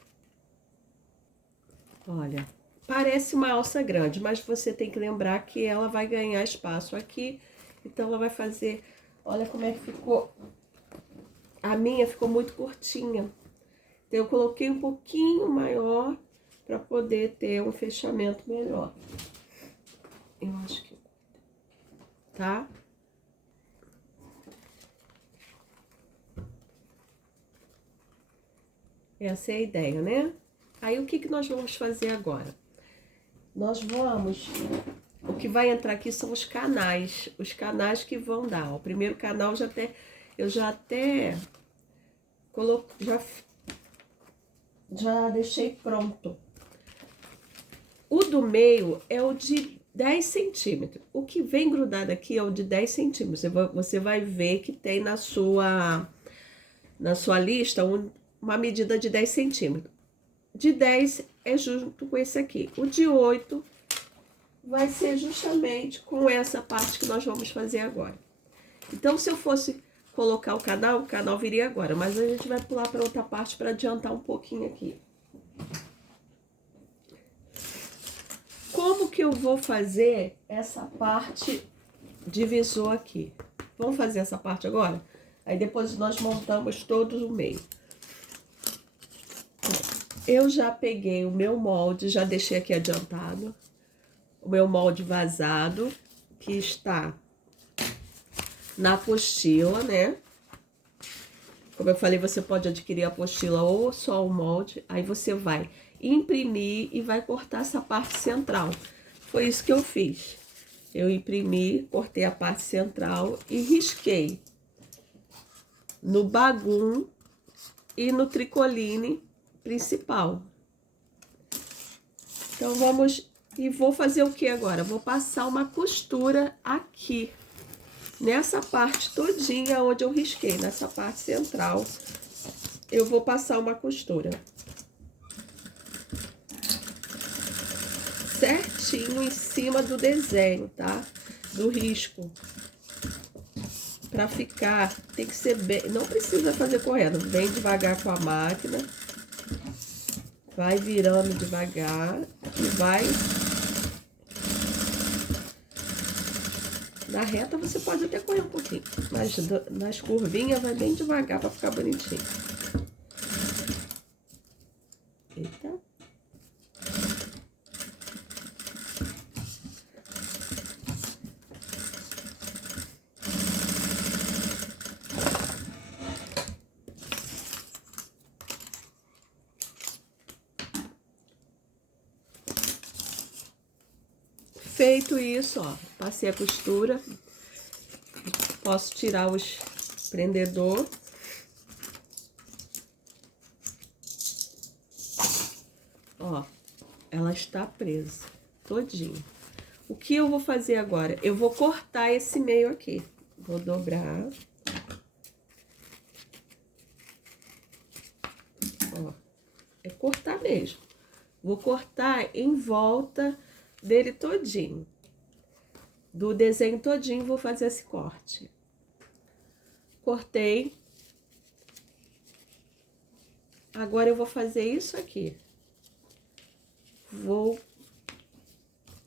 Olha, parece uma alça grande, mas você tem que lembrar que ela vai ganhar espaço aqui. Então, ela vai fazer... Olha como é que ficou. A minha ficou muito curtinha. Então, eu coloquei um pouquinho maior para poder ter um fechamento melhor. Eu acho que... Tá? Essa é a ideia, né? Aí, o que que nós vamos fazer agora? Nós vamos... O que vai entrar aqui são os canais que vão dar. O primeiro canal eu já até coloquei, já deixei pronto. O do meio é o de 10 centímetros. O que vem grudado aqui é o de 10 centímetros. Você vai ver que tem na sua lista uma medida de 10 centímetros. De 10 é junto com esse aqui. O de 8 vai ser justamente com essa parte que nós vamos fazer agora. Então, se eu fosse colocar o canal viria agora, mas a gente vai pular para outra parte para adiantar um pouquinho aqui. Como que eu vou fazer essa parte divisor aqui? Vamos fazer essa parte agora? Aí depois nós montamos todos o meio. Eu já peguei o meu molde, já deixei aqui adiantado. O meu molde vazado, que está na apostila, né? Como eu falei, você pode adquirir a apostila ou só o molde. Aí você vai imprimir e vai cortar essa parte central. Foi isso que eu fiz. Eu imprimi, cortei a parte central e risquei no bagum e no tricoline principal. Então, vamos... E vou fazer o que agora? Vou passar uma costura aqui, nessa parte todinha onde eu risquei, nessa parte central, eu vou passar uma costura. Certinho em cima do desenho, tá? Do risco. Pra ficar, tem que ser bem... Não precisa fazer correndo, bem devagar com a máquina. Vai virando devagar e vai... Na reta você pode até correr um pouquinho, mas nas curvinhas vai bem devagar para ficar bonitinho. Eita. Feito isso, ó, passei a costura, posso tirar os prendedor. Ó, ela está presa, todinha. O que eu vou fazer agora? Eu vou cortar esse meio aqui. Vou dobrar. Ó. É cortar mesmo. Vou cortar em volta dele todinho. Do desenho todinho vou fazer esse corte. Cortei. Agora eu vou fazer isso aqui. Vou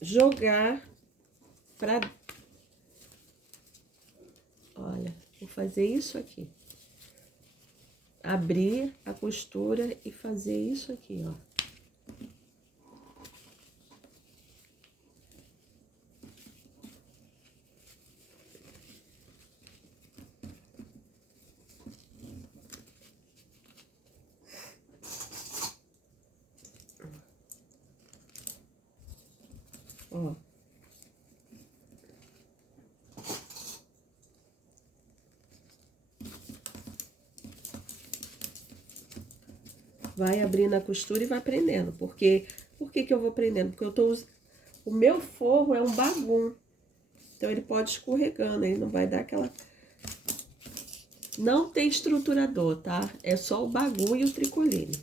jogar pra... Olha, vou fazer isso aqui. Abrir a costura e fazer isso aqui, ó. Ó. Vai abrindo a costura e vai prendendo. Por que que eu vou prendendo? Porque eu tô... O meu forro é um bagum. Então, ele pode escorregando, ele não vai dar aquela... Não tem estruturador, tá? É só o bagum e o tricoline.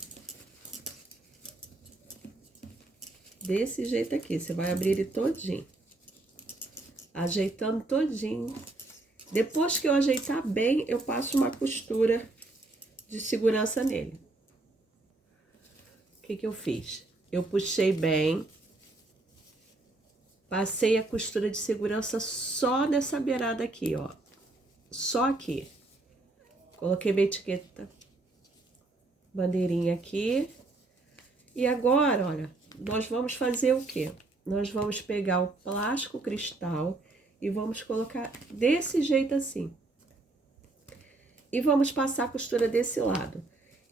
Desse jeito aqui, você vai abrir ele todinho. Ajeitando todinho. Depois que eu ajeitar bem, eu passo uma costura de segurança nele. O que que eu fiz? Eu puxei bem. Passei a costura de segurança só nessa beirada aqui, ó. Só aqui. Coloquei minha etiqueta, bandeirinha aqui. E agora, olha, nós vamos fazer o quê? Nós vamos pegar o plástico cristal e vamos colocar desse jeito assim. E vamos passar a costura desse lado.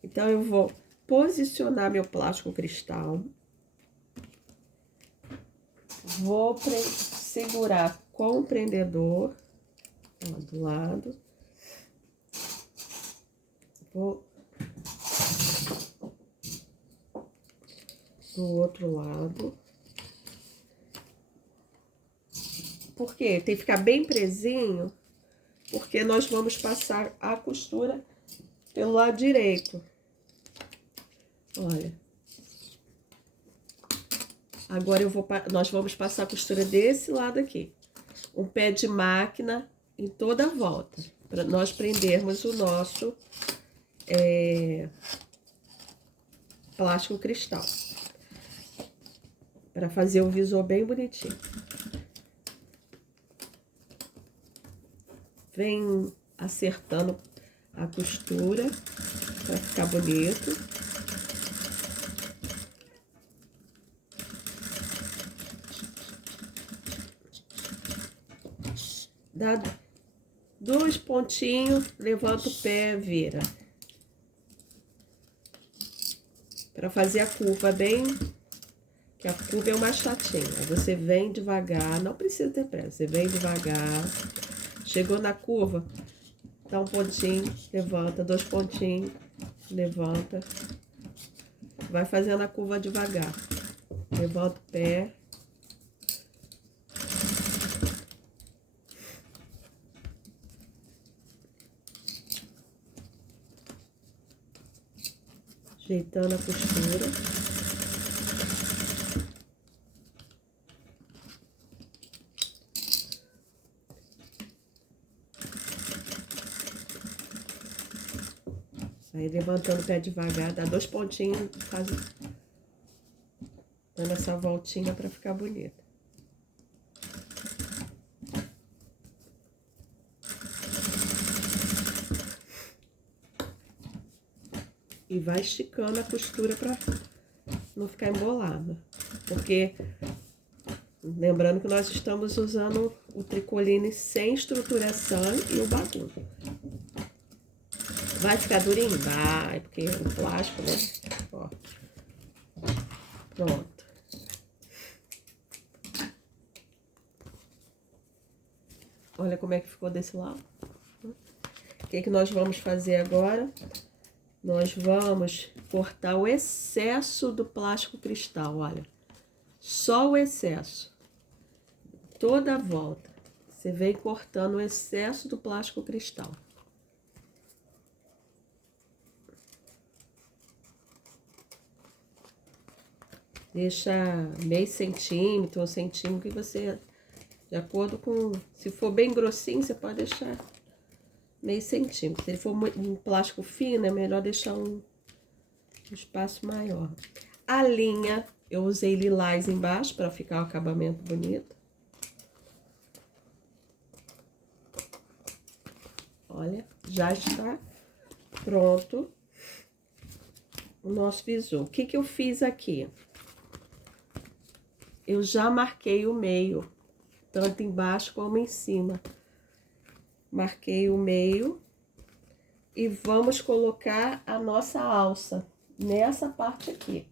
Então, eu vou posicionar meu plástico cristal. Vou segurar com o prendedor, ó, do lado. Vou do outro lado. Por quê? Tem que ficar bem presinho, porque nós vamos passar a costura pelo lado direito. Olha. Agora nós vamos passar a costura desse lado aqui. Um pé de máquina em toda a volta, para nós prendermos o nosso plástico cristal. Para fazer o visor bem bonitinho. Vem acertando a costura para ficar bonito. Dá 2 pontinhos, levanta o pé, vira. Para fazer a curva bem, que a curva é uma chatinha. Você vem devagar, não precisa ter pressa, você vem devagar. Chegou na curva, dá um pontinho, levanta, 2 pontinhos, levanta. Vai fazendo a curva devagar. Levanta o pé. Ajeitando a costura. Aí levantando o pé devagar, dá 2 pontinhos, faz dando essa voltinha para ficar bonita. E vai esticando a costura para não ficar embolada. Porque, lembrando que nós estamos usando o tricoline sem estruturação e o bagulho. Vai ficar durinho? Vai, porque é um plástico, né? Ó. Pronto. Olha como é que ficou desse lado. O que que nós vamos fazer agora? Nós vamos cortar o excesso do plástico cristal, olha. Só o excesso. Toda a volta. Você vem cortando o excesso do plástico cristal. Deixa meio centímetro, 1 centímetro, que você, de acordo com... Se for bem grossinho, você pode deixar meio centímetro. Se ele for um plástico fino, é melhor deixar um espaço maior. A linha, eu usei lilás embaixo para ficar o acabamento bonito. Olha, já está pronto o nosso visu. O que que eu fiz aqui? Eu já marquei o meio, tanto embaixo como em cima. Marquei o meio e vamos colocar a nossa alça nessa parte aqui.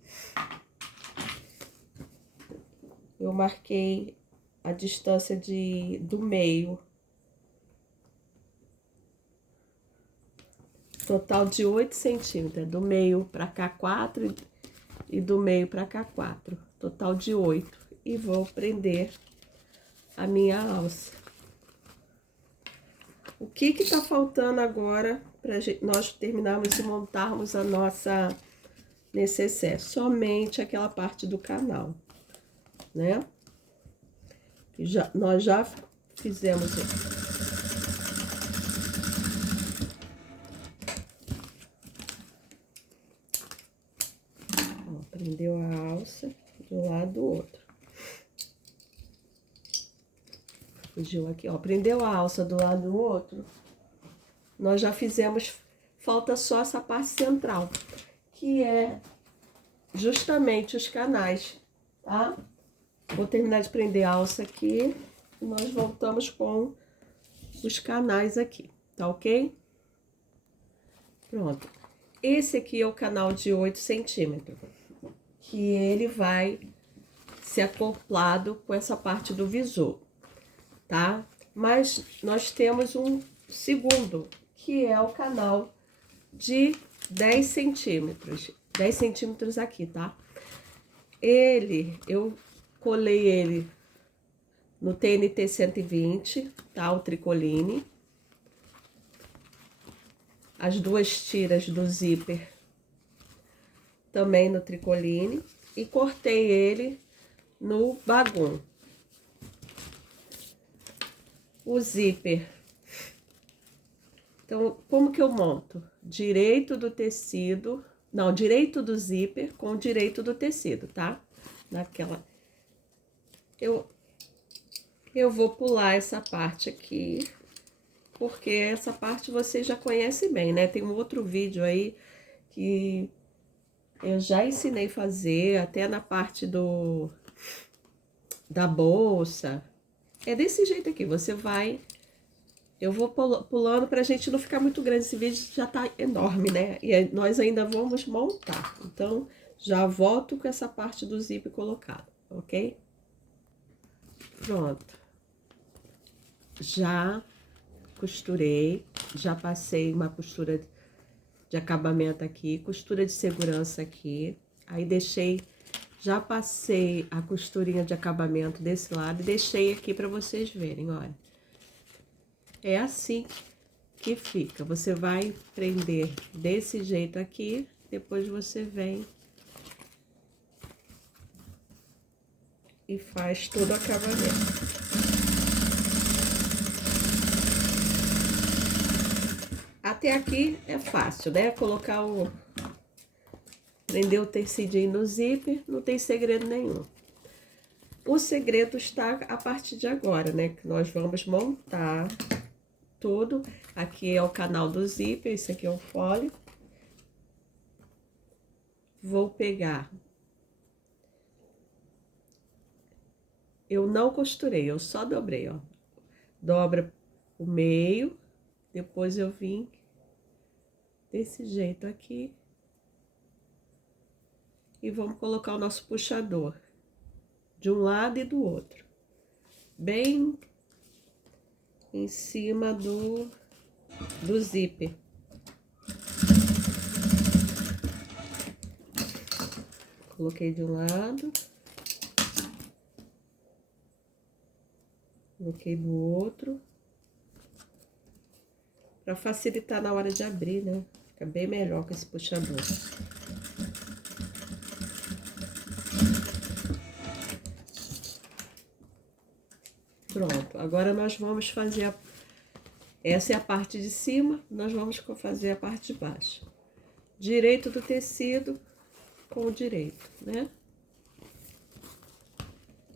Eu marquei a distância do meio. Total de 8 centímetros, do meio para cá 4 e do meio para cá 4, total de 8. E vou prender a minha alça. O que que tá faltando agora para nós terminarmos e montarmos a nossa necessaire? Somente aquela parte do canal, né? Nós já fizemos isso. Prendeu a alça de um lado do outro. Fugiu aqui, ó. Prendeu a alça do lado do outro. Nós já fizemos, falta só essa parte central, que é justamente os canais, tá? Vou terminar de prender a alça aqui e nós voltamos com os canais aqui, tá ok? Pronto. Esse aqui é o canal de 8 centímetros. Que ele vai ser acoplado com essa parte do visor, tá? Mas nós temos um segundo, que é o canal de 10 centímetros. 10 centímetros aqui, tá? Eu colei ele no TNT 120, tá? O tricoline. As duas tiras do zíper também no tricoline e cortei ele no bagum. O zíper. Então, como que eu monto? Direito do tecido, não, direito do zíper com direito do tecido, tá? Naquela... Eu vou pular essa parte aqui, porque essa parte você já conhece bem, né? Tem um outro vídeo aí que eu já ensinei a fazer, até na parte da bolsa. É desse jeito aqui, você vai... Eu vou pulando pra gente não ficar muito grande, esse vídeo já tá enorme, né? E nós ainda vamos montar. Então, já volto com essa parte do zíper colocado, ok? Pronto. Já costurei, já passei uma costura de acabamento aqui, costura de segurança aqui, aí deixei, já passei a costurinha de acabamento desse lado e deixei aqui para vocês verem, olha. É assim que fica, você vai prender desse jeito aqui, depois você vem e faz todo o acabamento. Até aqui é fácil, né? Colocar prender o tecidinho no zíper, não tem segredo nenhum. O segredo está a partir de agora, né? Que nós vamos montar tudo. Aqui é o canal do zíper, esse aqui é o fole. Vou pegar. Eu não costurei, eu só dobrei, ó. Dobra o meio, depois eu vim desse jeito aqui. E vamos colocar o nosso puxador de um lado e do outro. Bem em cima do zíper. Coloquei de um lado. Coloquei do outro. Para facilitar na hora de abrir, né? Fica bem melhor com esse puxador. Agora nós vamos fazer essa é a parte de cima, nós vamos fazer a parte de baixo. Direito do tecido com o direito, né?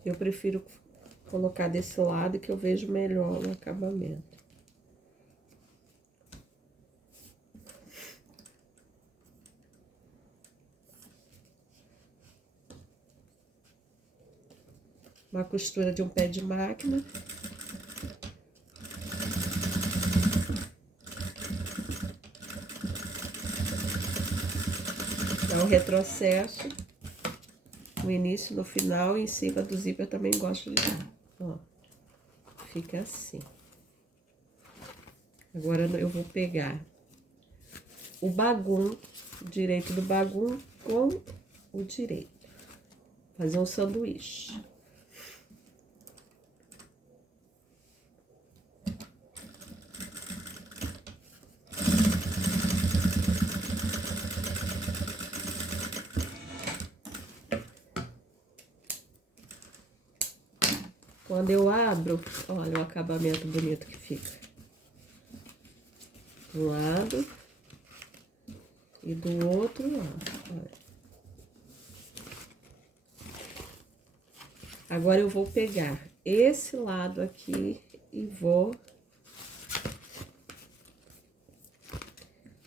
Eu prefiro colocar desse lado que eu vejo melhor o acabamento. Uma costura de um pé de máquina. Dá um retrocesso no início, no final, e em cima do zíper eu também gosto de dar. Ó, fica assim. Agora eu vou pegar o bagum, o direito do bagum com o direito. Fazer um sanduíche. Quando eu abro, olha o acabamento bonito que fica. Do lado e do outro lado. Olha. Agora eu vou pegar esse lado aqui e vou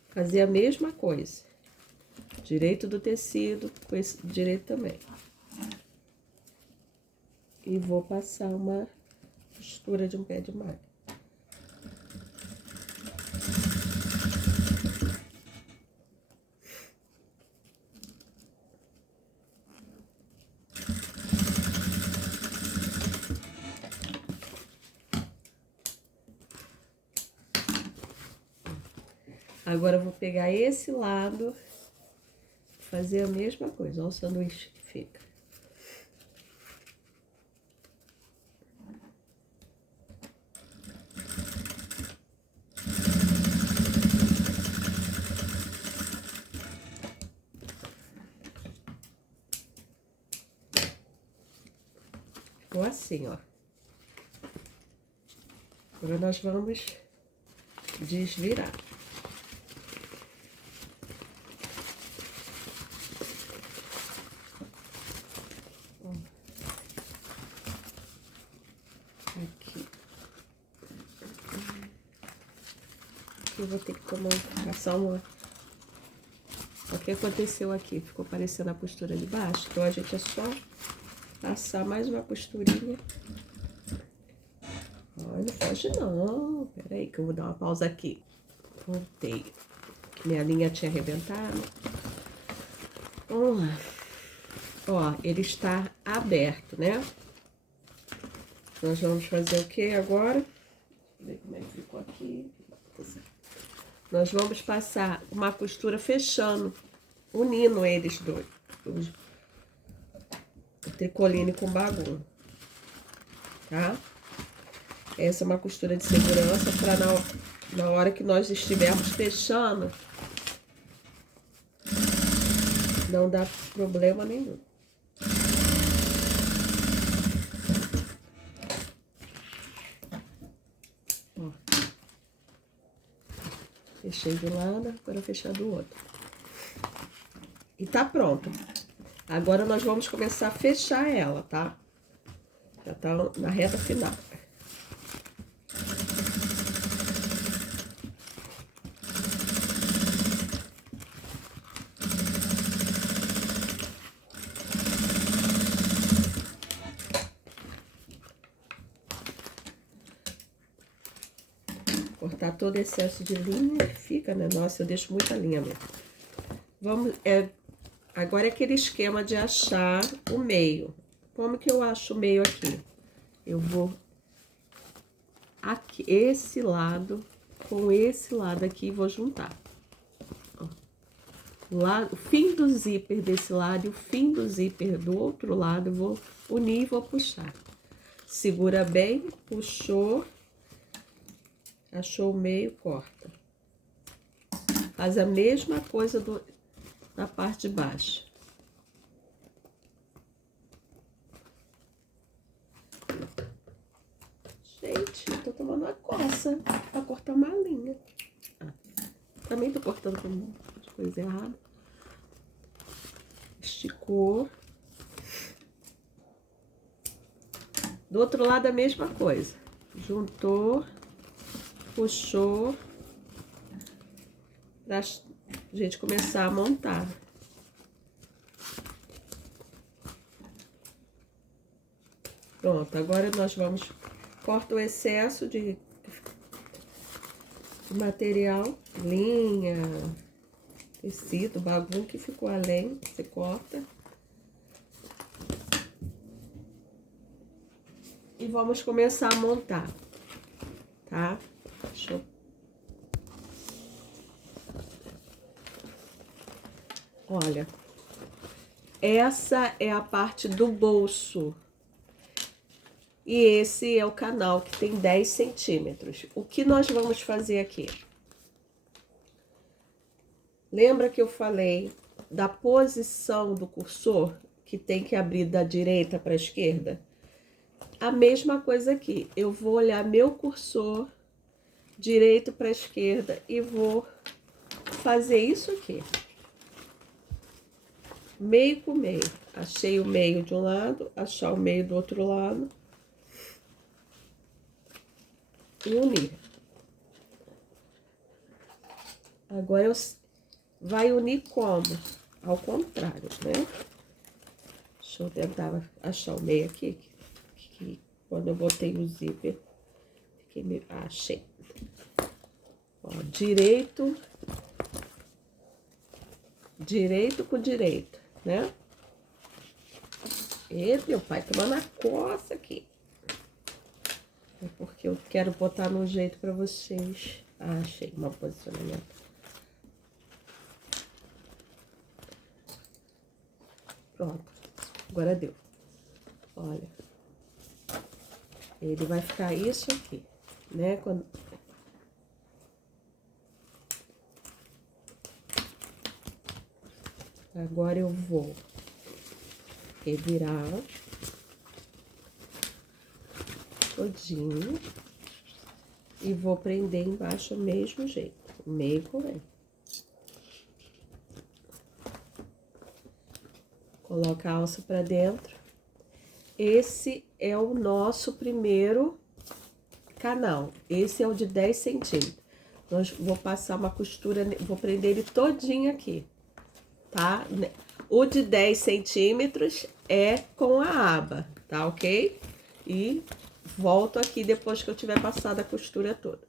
fazer a mesma coisa. Direito do tecido, com esse direito também. E vou passar uma costura de um pé de malha. Agora eu vou pegar esse lado, fazer a mesma coisa. Olha o sanduíche que fica. Ficou assim, ó. Agora nós vamos desvirar. Aqui. Aqui eu vou ter que passar uma... O que aconteceu aqui? Ficou parecendo a costura de baixo, então a gente é só passar mais uma costurinha. Ai, não pode não. Pera aí que eu vou dar uma pausa aqui. Voltei. Minha linha tinha arrebentado. Vamos lá. Ó, ele está aberto, né? Nós vamos fazer o que agora? Deixa eu ver como é que ficou aqui. Nós vamos passar uma costura fechando, unindo eles dois. O tricoline com bagulho, tá? Essa é uma costura de segurança para na hora que nós estivermos fechando, não dá problema nenhum. Ó. Fechei de um lado, agora vou fechar do outro. E tá pronto. Agora nós vamos começar a fechar ela, tá? Já tá na reta final. Cortar todo excesso de linha que fica, né? Nossa, eu deixo muita linha mesmo. Vamos, agora é aquele esquema de achar o meio. Como que eu acho o meio aqui? Eu vou aqui, esse lado com esse lado aqui e vou juntar. Ó. O fim do zíper desse lado e o fim do zíper do outro lado eu vou unir e vou puxar. Segura bem, puxou. Achou o meio, corta. Faz a mesma coisa na parte de baixo. passa para cortar uma linha. Também tô cortando com coisa errada. Esticou. Do outro lado a mesma coisa. Juntou, puxou, pra gente começar a montar. Pronto, agora nós vamos... Corta o excesso de material, linha, tecido, bagulho que ficou além, você corta. E vamos começar a montar, tá? Deixa eu... Olha, essa é a parte do bolso. E esse é o canal que tem 10 centímetros. O que nós vamos fazer aqui? Lembra que eu falei da posição do cursor, que tem que abrir da direita para a esquerda? A mesma coisa aqui. Eu vou olhar meu cursor direito para a esquerda e vou fazer isso aqui. Meio com meio. Achei o meio de um lado, achar o meio do outro lado. E unir. Agora vai unir como? Ao contrário, né? Deixa eu tentar achar o meio aqui. Que quando eu botei o zíper, fiquei meio... achei. Ó, direito com direito, né? E meu pai tomando a coça aqui. É porque eu quero botar no jeito pra vocês. Achei um posicionamento. Pronto. Agora deu. Olha. Ele vai ficar isso aqui, né? Quando... Agora eu vou revirar todinho e vou prender embaixo do mesmo jeito, meio com meio. Coloca a alça pra dentro. Esse é o nosso primeiro canal. Esse é o de 10 centímetros. Vou passar uma costura, vou prender ele todinho aqui, tá? O de 10 centímetros é com a aba, tá ok? E volto aqui depois que eu tiver passado a costura toda.